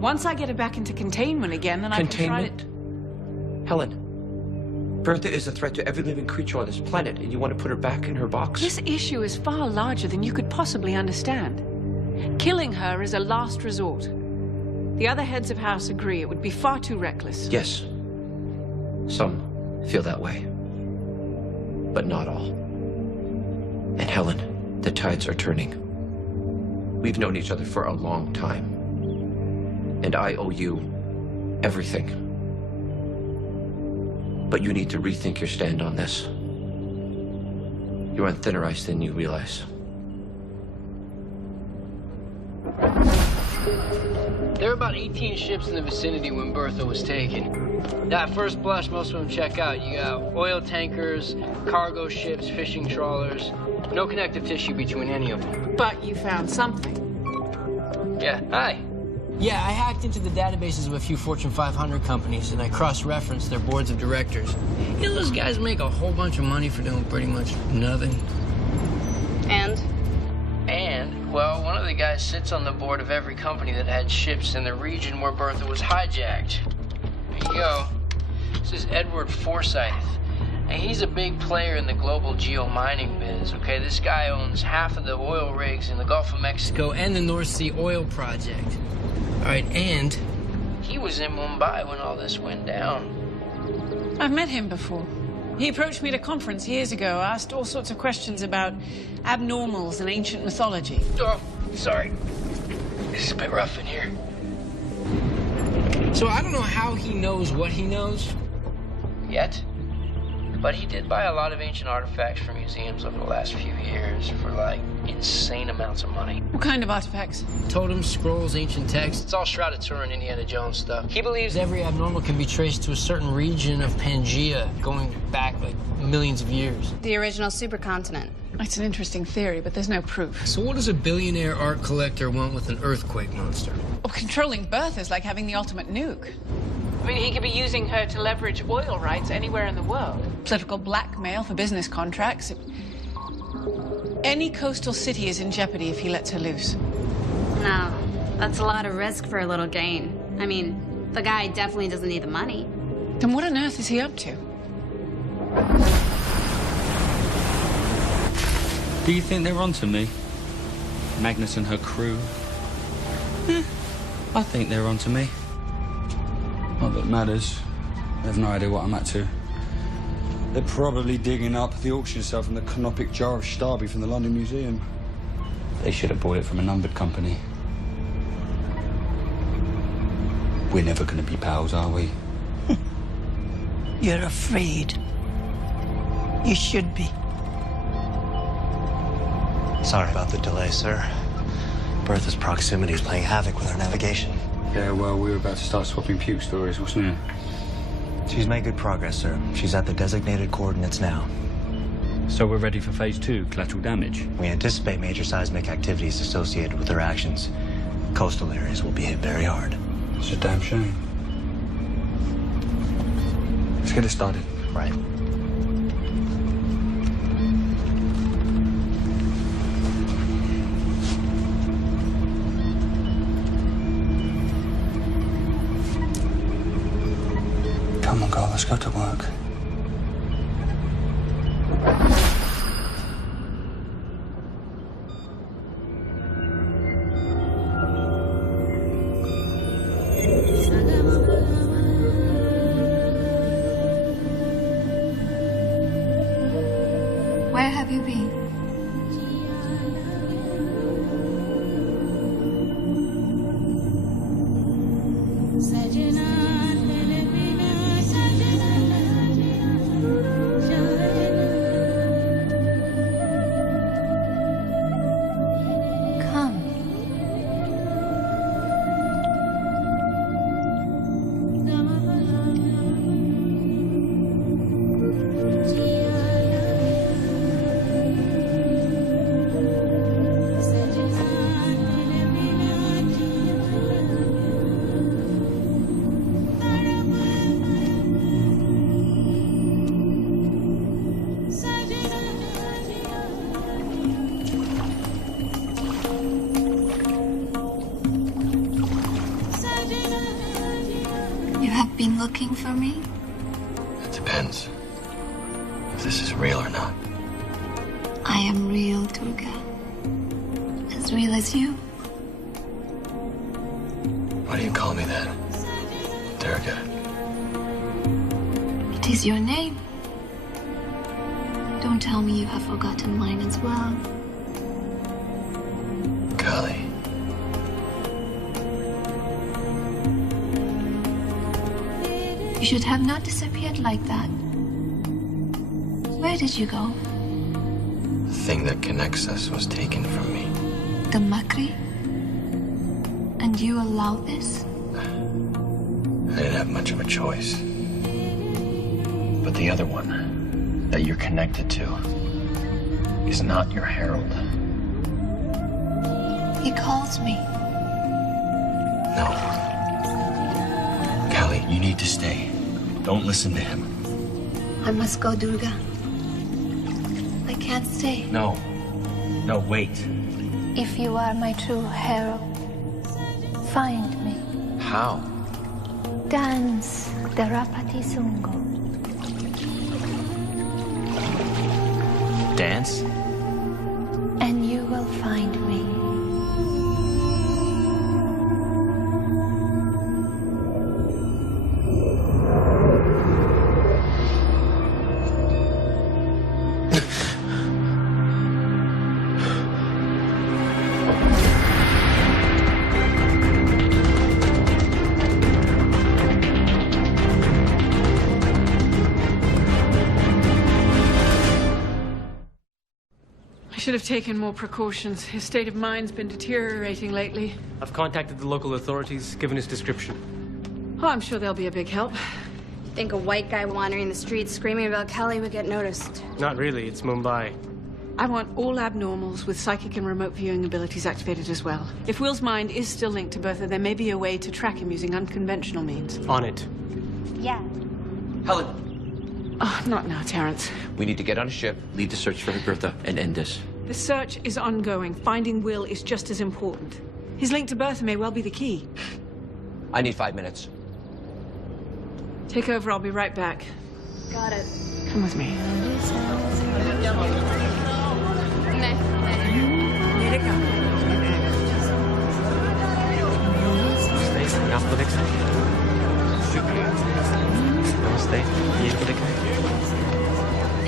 Once I get her back into containment again, then I can try to... Helen, Bertha is a threat to every living creature on this planet, and you want to put her back in her box? This issue is far larger than you could possibly understand. Killing her is a last resort. The other heads of house agree it would be far too reckless. Yes. Some feel that way. But not all. And Helen, the tides are turning. We've known each other for a long time. And I owe you everything. But you need to rethink your stand on this. You're on thinner ice than you realize. There were about 18 ships in the vicinity when Bertha was taken. At first blush, most of them check out. You got oil tankers, cargo ships, fishing trawlers. No connective tissue between any of them. But you found something. Yeah, hi. Yeah, I hacked into the databases of a few Fortune 500 companies, and I cross-referenced their boards of directors. You know, those guys make a whole bunch of money for doing pretty much nothing. And? Well, one of the guys sits on the board of every company that had ships in the region where Bertha was hijacked. There you go. This is Edward Forsyth. And he's a big player in the global geo-mining biz, okay? This guy owns half of the oil rigs in the Gulf of Mexico and the North Sea Oil Project. All right, and he was in Mumbai when all this went down. I've met him before. He approached me at a conference years ago, asked all sorts of questions about abnormals and ancient mythology. Oh, sorry. It's a bit rough in here. So I don't know how he knows what he knows yet, but he did buy a lot of ancient artifacts from museums over the last few years for, like, insane amounts of money. What kind of artifacts? Totems, scrolls, ancient texts. It's all Shroud of Turin, Indiana Jones stuff. He believes every abnormal can be traced to a certain region of Pangea, going back, like, millions of years. The original supercontinent. It's an interesting theory, but there's no proof. So what does a billionaire art collector want with an earthquake monster? Well, controlling Bertha is like having the ultimate nuke. I mean, he could be using her to leverage oil rights anywhere in the world. Political blackmail for business contracts. Any coastal city is in jeopardy if he lets her loose. No, that's a lot of risk for a little gain. I mean, the guy definitely doesn't need the money. Then what on earth is he up to? Do you think they're onto me? Magnus and her crew? I think they're onto me. Not that it matters. They have no idea what I'm up to. They're probably digging up the auction sale from the canopic jar of Starby from the London Museum. They should have bought it from a numbered company. We're never going to be pals, are we? You're afraid. You should be. Sorry about the delay, sir. Bertha's proximity is playing havoc with our navigation. Yeah, well, we were about to start swapping puke stories, wasn't it? She's made good progress, sir. She's at the designated coordinates now. So we're ready for phase 2, collateral damage? We anticipate major seismic activities associated with her actions. Coastal areas will be hit very hard. It's a damn shame. Let's get it started. Right. Come on, girl, let's go to work. Where have you been? have been looking for me? It depends. If this is real or not. I am real, Durga. As real as you. Why do you call me that? Durga. It is your name. Don't tell me you have forgotten mine as well. Kali. You should have not disappeared like that. Where did you go? The thing that connects us was taken from me. The Makri? And you allow this? I didn't have much of a choice. But the other one that you're connected to is not your herald. He calls me. No. Kali, you need to stay. Don't listen to him. I must go, Durga. I can't stay. No. No, wait. If you are my true herald, find me. How? Dance the Rapati Sungo. Dance? And you will find me. I should have taken more precautions. His state of mind's been deteriorating lately. I've contacted the local authorities, given his description. Oh, I'm sure they'll be a big help. Think a white guy wandering the streets screaming about Kali would get noticed. Not really, it's Mumbai. I want all abnormals with psychic and remote viewing abilities activated as well. If Will's mind is still linked to Bertha, there may be a way to track him using unconventional means. On it. Yeah. Helen, Oh, not now, Terrence. we need to get on a ship, lead the search for Bertha, and end this. The search is ongoing. Finding Will is just as important. His link to Bertha may well be the key. I need 5 minutes. Take over, I'll be right back. Got it. Come with me. आपको देखा है? शुक्रिया। नमस्ते, ये को देखा है?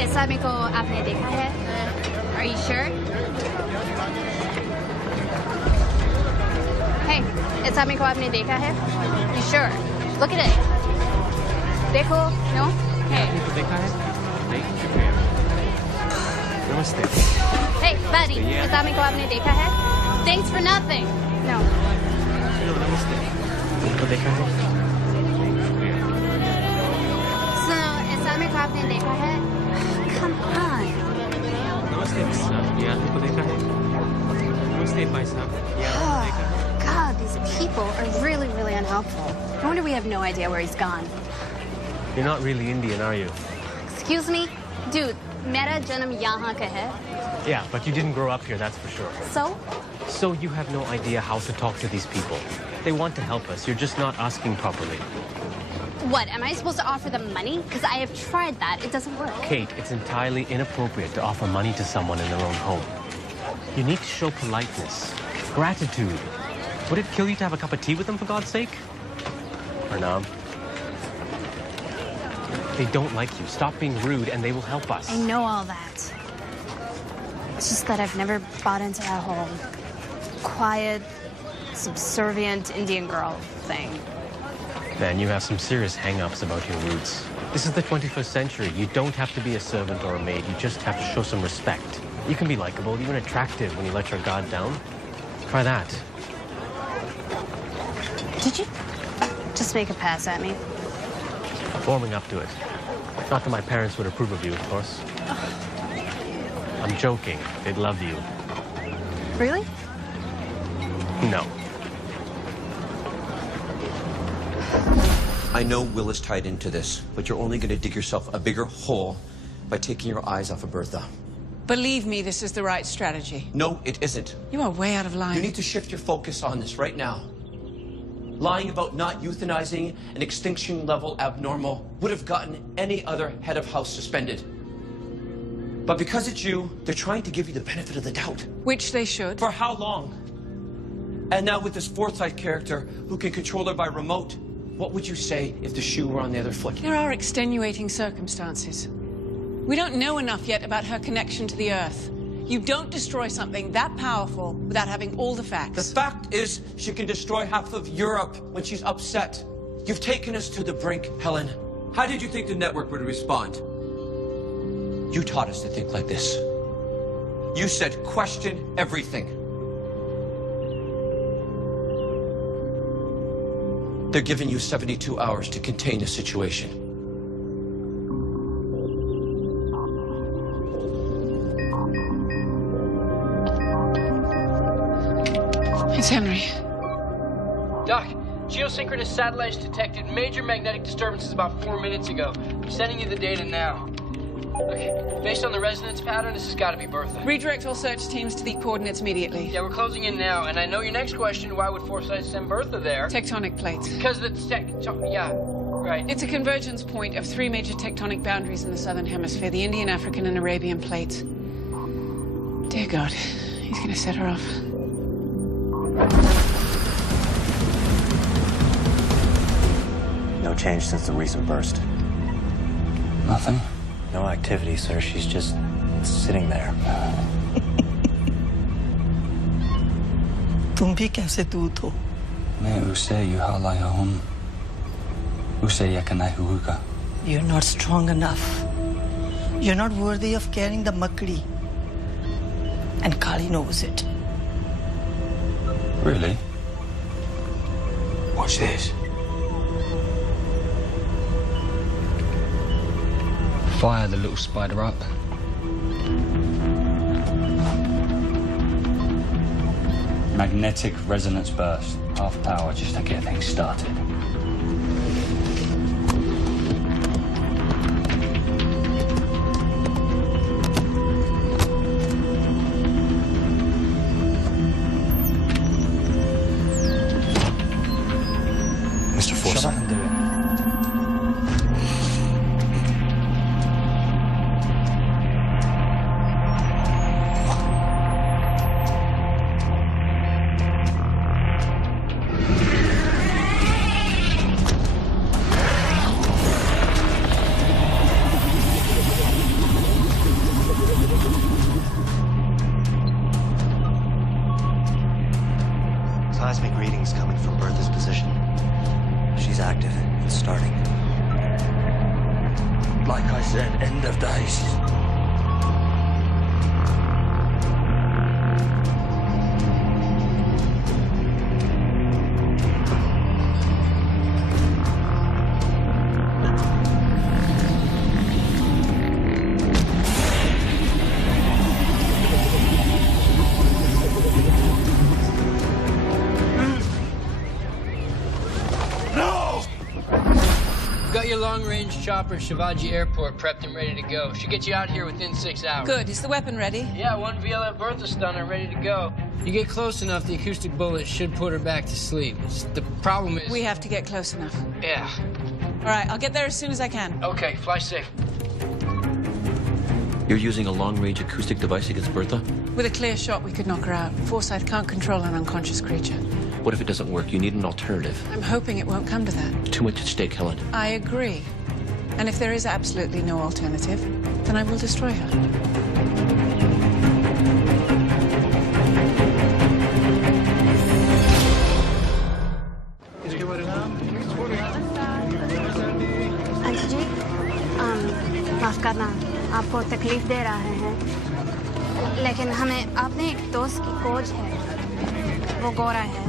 इस आदमी को आपने देखा है? Are you sure? Hey, इस आदमी को आपने देखा है? You sure? Look at it. देखो, no? Hey. ये को देखा है? नहीं, शुक्रिया। नमस्ते। Hey, buddy, इस आदमी को आपने देखा है? Thanks for nothing. No. नमस्ते। ये को देखा है? So, इस आदमी को आपने देखा है? Come on. नमस्ते भाई साहब, ये आदमी को देखा है? नमस्ते भाई साहब, ये आदमी को देखा है? God, these people are really, really unhelpful. No wonder we have no idea where he's gone. You're not really Indian, are you? Excuse me? Dude, मेरा जन्म यहाँ का है. Yeah, but you didn't grow up here, that's for sure. So? So you have no idea how to talk to these people. They want to help us. You're just not asking properly. What, am I supposed to offer them money? Because I have tried that. It doesn't work. Kate, it's entirely inappropriate to offer money to someone in their own home. You need to show politeness, gratitude. Would it kill you to have a cup of tea with them, for God's sake? Arnab. They don't like you. Stop being rude and they will help us. I know all that. It's just that I've never bought into that whole quiet, subservient Indian girl thing. Man, you have some serious hang-ups about your roots. This is the 21st century. You don't have to be a servant or a maid. You just have to show some respect. You can be likable, even attractive when you let your guard down. Try that. Did you just make a pass at me? Warming up to it. Not that my parents would approve of you, of course. I'm joking. They'd love you. Really? No. I know Will is tied into this, but you're only going to dig yourself a bigger hole by taking your eyes off of Bertha. Believe me, this is the right strategy. No, it isn't. You are way out of line. You need to shift your focus on this right now. lying about not euthanizing an extinction-level abnormal would have gotten any other head of house suspended. But because it's you, they're trying to give you the benefit of the doubt. Which they should. For how long? And now with this Forsyth character who can control her by remote, what would you say if the shoe were on the other foot? There are extenuating circumstances. We don't know enough yet about her connection to the Earth. You don't destroy something that powerful without having all the facts. The fact is, she can destroy half of Europe when she's upset. You've taken us to the brink, Helen. How did you think the network would respond? You taught us to think like this. You said, question everything. They're giving you 72 hours to contain the situation. It's Henry. Doc, geosynchronous satellites detected major magnetic disturbances about 4 minutes ago. I'm sending you the data now. Okay, based on the resonance pattern, this has got to be Bertha. Redirect all search teams to the coordinates immediately. Yeah, we're closing in now, and I know your next question, why would Forsyth send Bertha there? Tectonic plates. Because the yeah, right. It's a convergence point of 3 major tectonic boundaries in the southern hemisphere, the Indian, African, and Arabian plates. Dear God, he's gonna set her off. No change since the recent burst. Nothing? No activity, sir. She's just sitting there. तुम भी कैसे दूत हो? मैं उसे युहालाया हूँ. उसे यकनाई हुआ. You're not strong enough. You're not worthy of carrying the Makri. And Kali knows it. Really? Watch this. Fire the little spider up. Magnetic resonance burst. Half power just to get things started. Mr. Forsyth. Shut up and do it. Seismic readings coming from Bertha's position. She's active. It's starting. Like I said, end of days. Got your long-range chopper, Shivaji Airport, prepped and ready to go. Should get you out here within 6 hours. Good. Is the weapon ready? Yeah, one VLF Bertha stunner ready to go. You get close enough, the acoustic bullet should put her back to sleep. The problem is... We have to get close enough. Yeah. All right, I'll get there as soon as I can. Okay, fly safe. You're using a long-range acoustic device against Bertha? With a clear shot, we could knock her out. Forsyth can't control an unconscious creature. What if it doesn't work? You need an alternative. I'm hoping it won't come to that. Too much at stake, Helen. I agree. And if there is absolutely no alternative, then I will destroy her. Aunty ji, माफ करना, आपको तकलीफ दे रहे हैं, लेकिन हमें अपने एक दोस्त की खोज है। वो गोरा है,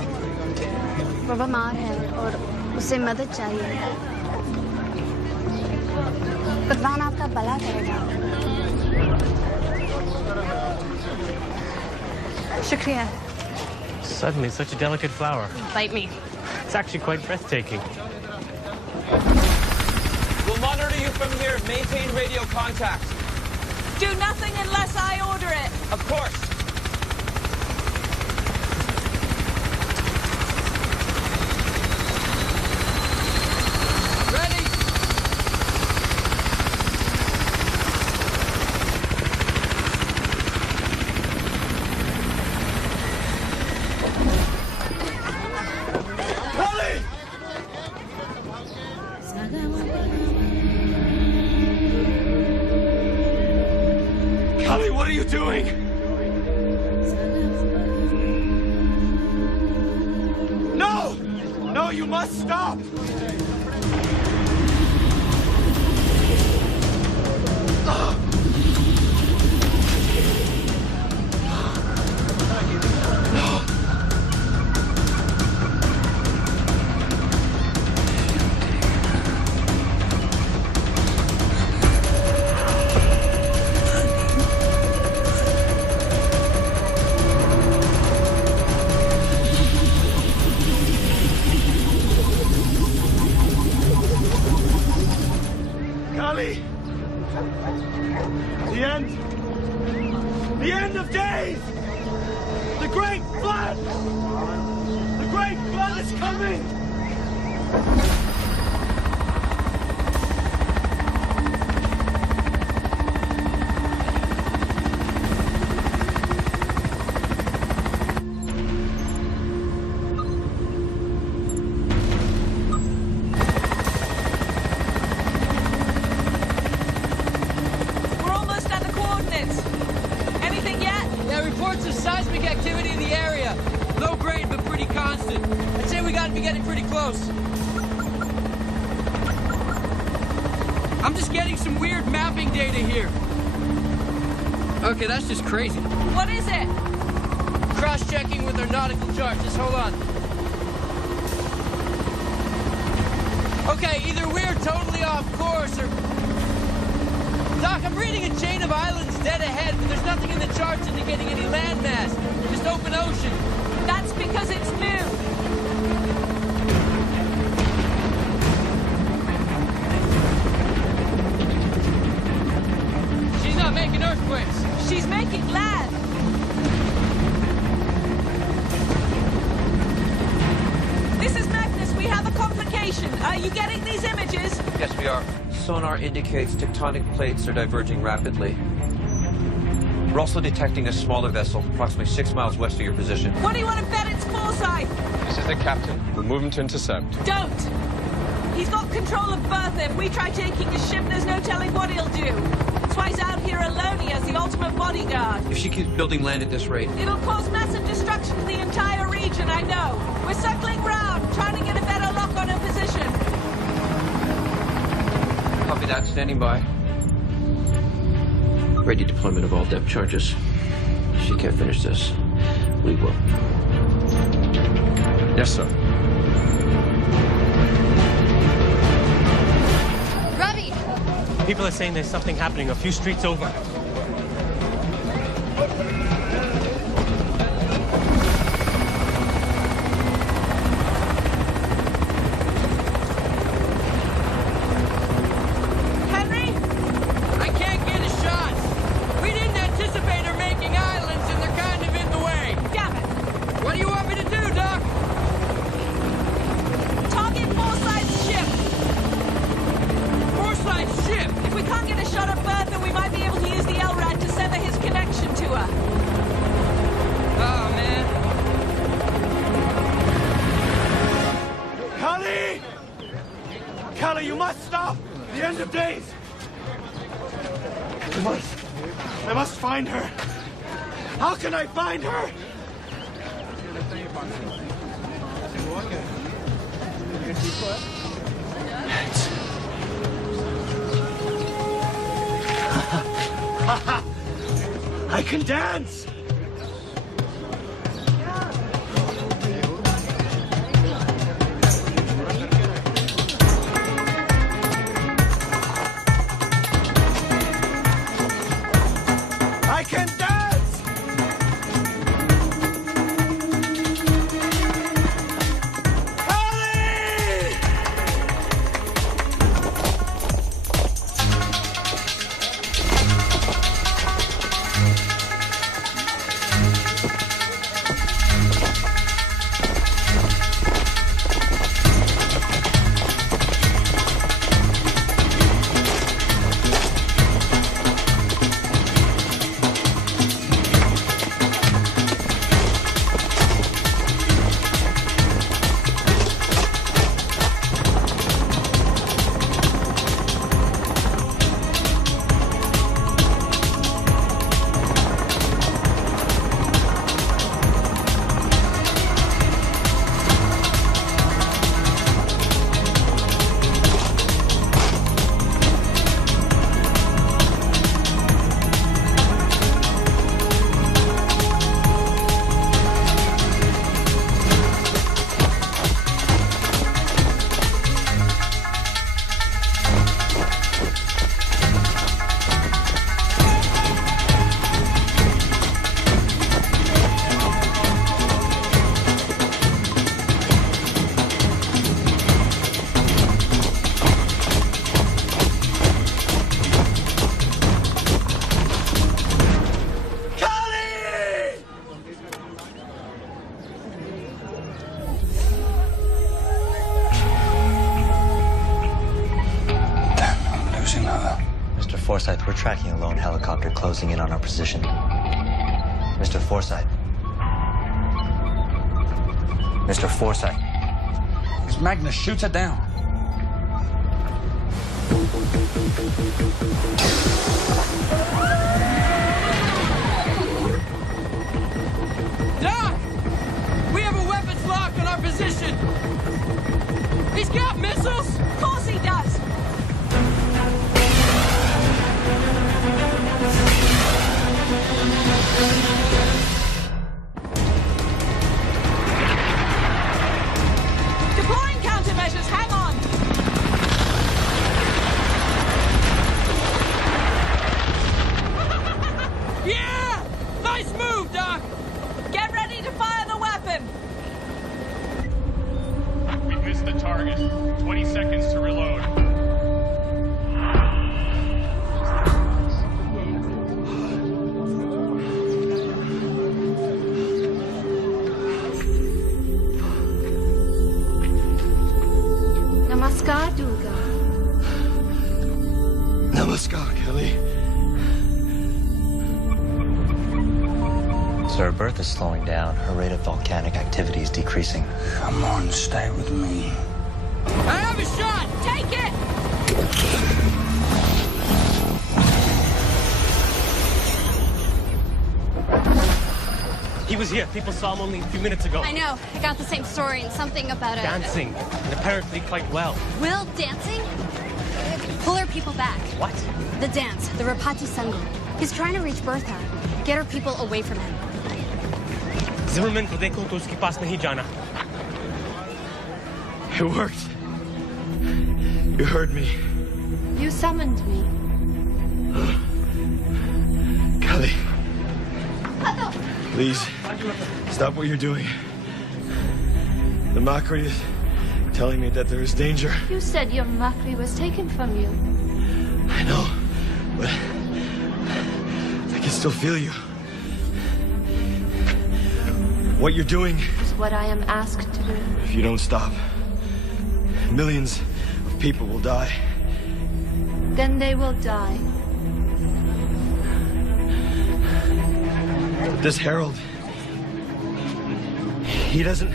वो बीमार है और उसे मदद चाहिए। भगवान आपका भला करेगा। शुक्रिया। Suddenly, such a delicate flower. Bite me. It's actually quite breathtaking. We'll monitor you from here. Maintain radio contact. Do nothing unless I order it. Of course. Kali, what are you doing? No! No, you must stop! Kali! The end! The end of days! The Great Flood! The Great Flood is coming! We're almost at the coordinates. Anything yet? Yeah, reports of seismic activity in the area. Low grade, but pretty constant. I'd say we gotta be getting pretty close. I'm just getting some weird mapping data here. Okay, that's just crazy. What is it? Cross-checking with our nautical chart. Just hold on. Okay, either we're totally off course or... Doc, I'm reading a chain of islands dead ahead, but there's nothing in the charts indicating any landmass. Just open ocean. That's because it's new. She's not making earthquakes. She's making land. This is Magnus. We have a complication. Are you getting these images? Yes, we are. Sonar indicates tectonic plates are diverging rapidly. We're also detecting a smaller vessel approximately 6 miles west of your position. What do you want to bet it's foresight? This is the captain. We're moving to intercept. Don't! He's got control of Bertha. If we try taking his ship, there's no telling what he'll do. That's why he's out here alone. He has the ultimate bodyguard. If she keeps building land at this rate, It'll cause massive destruction to the entire region, I know. We're circling round, trying to get a better lock on her position. copy that. Standing by. Ready deployment of all depth charges. If she can't finish this, we will. Yes, sir. Ravi! People are saying there's something happening a few streets over. I must find her. How can I find her? I can dance! I can dance! Ellie! Forsyth, we're tracking a lone helicopter closing in on our position. Mr. Forsyth. Mr. Forsyth. It's Magnus, shoot her down. Doc! We have a weapons lock on our position! He's got missiles! Of course he does! Deploying countermeasures, hang on! Yeah! Nice move, Doc! Get ready to fire the weapon! We missed the target. 20 seconds to reload. Namaskar, Durga. Namaskar, Kelly. Sir, her birth is slowing down. Her rate of volcanic activity is decreasing. Come on, stay with me. I have a shot! Take it! He was here. People saw him only a few minutes ago. I know. I got the same story and something about it. Dancing, and apparently quite well. Will dancing? Pull her people back. What? The dance, the Rapati Sangha. He's trying to reach Bertha. Get her people away from him. Zimmerman को देखो तो उसके पास नहीं जाना. It worked. You heard me. You summoned me. Kelly. Please, stop what you're doing. The Makri is telling me that there is danger. You said your Makri was taken from you. I know, but I can still feel you. What you're doing Is what I am asked to do. if you don't stop. Millions of people will die. Then they will die. This Harold, he doesn't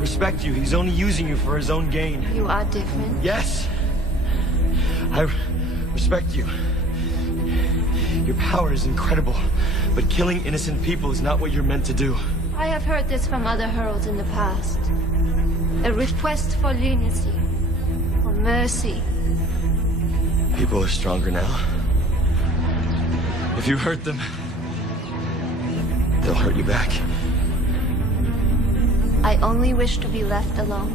respect you. He's only using you for his own gain. You are different. Yes, I respect you. Your power is incredible, but killing innocent people is not what you're meant to do. I have heard this from other heralds in the past. A request for leniency, for mercy. People are stronger now. If you hurt them, they'll hurt you back. I only wish to be left alone.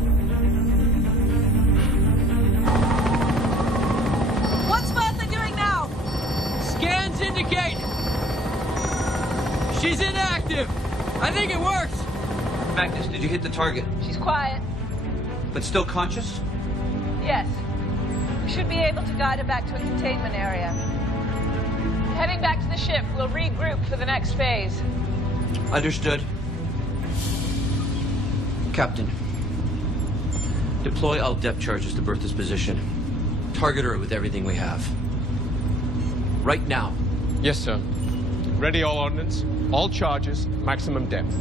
What's Bertha doing now? Scans indicate she's inactive. I think it works. Magnus, did you hit the target? She's quiet. But still conscious? Yes. We should be able to guide her back to a containment area. Heading back to the ship, we'll regroup for the next phase. Understood. Captain, deploy all depth charges to Bertha's position. Target her with everything we have. Right now. Yes, sir. Ready all ordnance. All charges, maximum depth.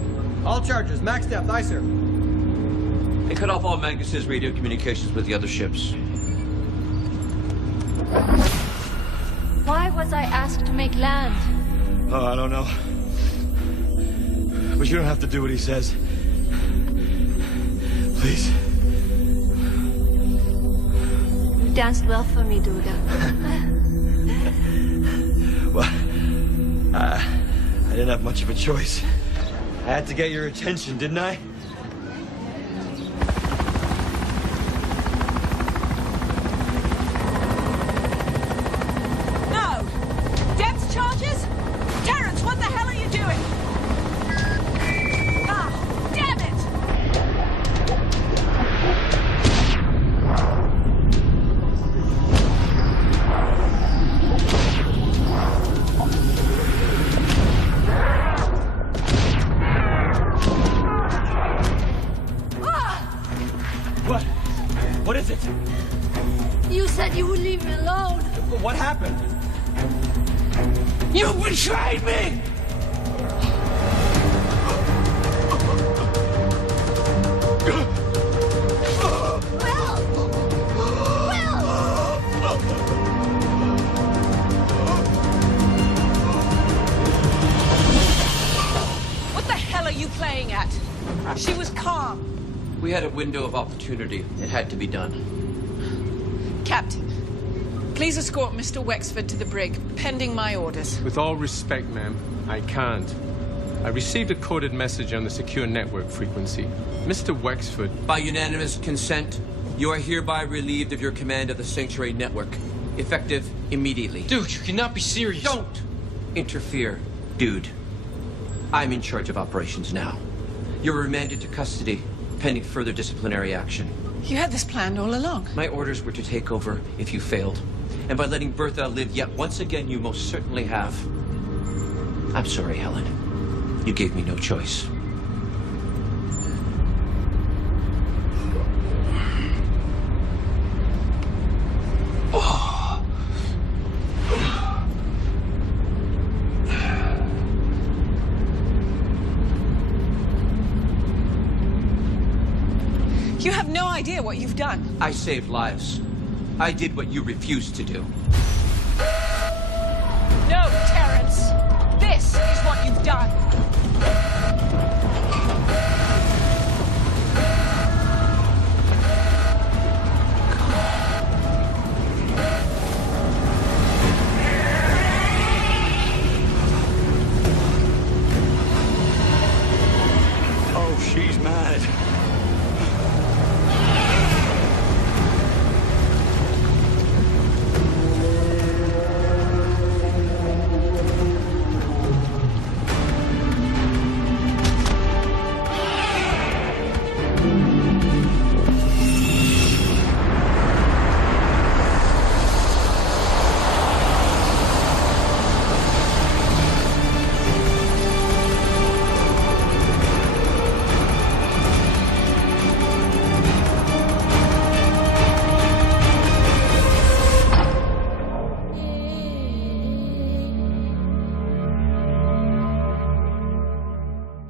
All charges, max depth, aye, sir. And cut off all Magnus's radio communications with the other ships. Why was I asked to make land? Oh, I don't know. But you don't have to do what he says. Please. You danced well for me, Durga. Well, I didn't have much of a choice. I had to get your attention, didn't I? No! Depth charges? Terrence, what the hell are you doing? Ah, damn it! What is it? You said you would leave me alone. What happened? You betrayed me! What the hell are you playing at? She was calm. We had a window of opportunity. It had to be done. Captain, please escort Mr. Wexford to the brig, pending my orders. With all respect, ma'am, I can't. I received a coded message on the secure network frequency. Mr. Wexford... By unanimous consent, you are hereby relieved of your command of the Sanctuary Network. Effective immediately. Dude, you cannot be serious. Don't interfere, dude. I'm in charge of operations now. You're remanded to custody, pending further disciplinary action. You had this planned all along. My orders were to take over if you failed. And by letting Bertha live yet once again, you most certainly have. I'm sorry, Helen. You gave me no choice. You have no idea what you've done. I saved lives. I did what you refused to do. No, Terrence. This is what you've done.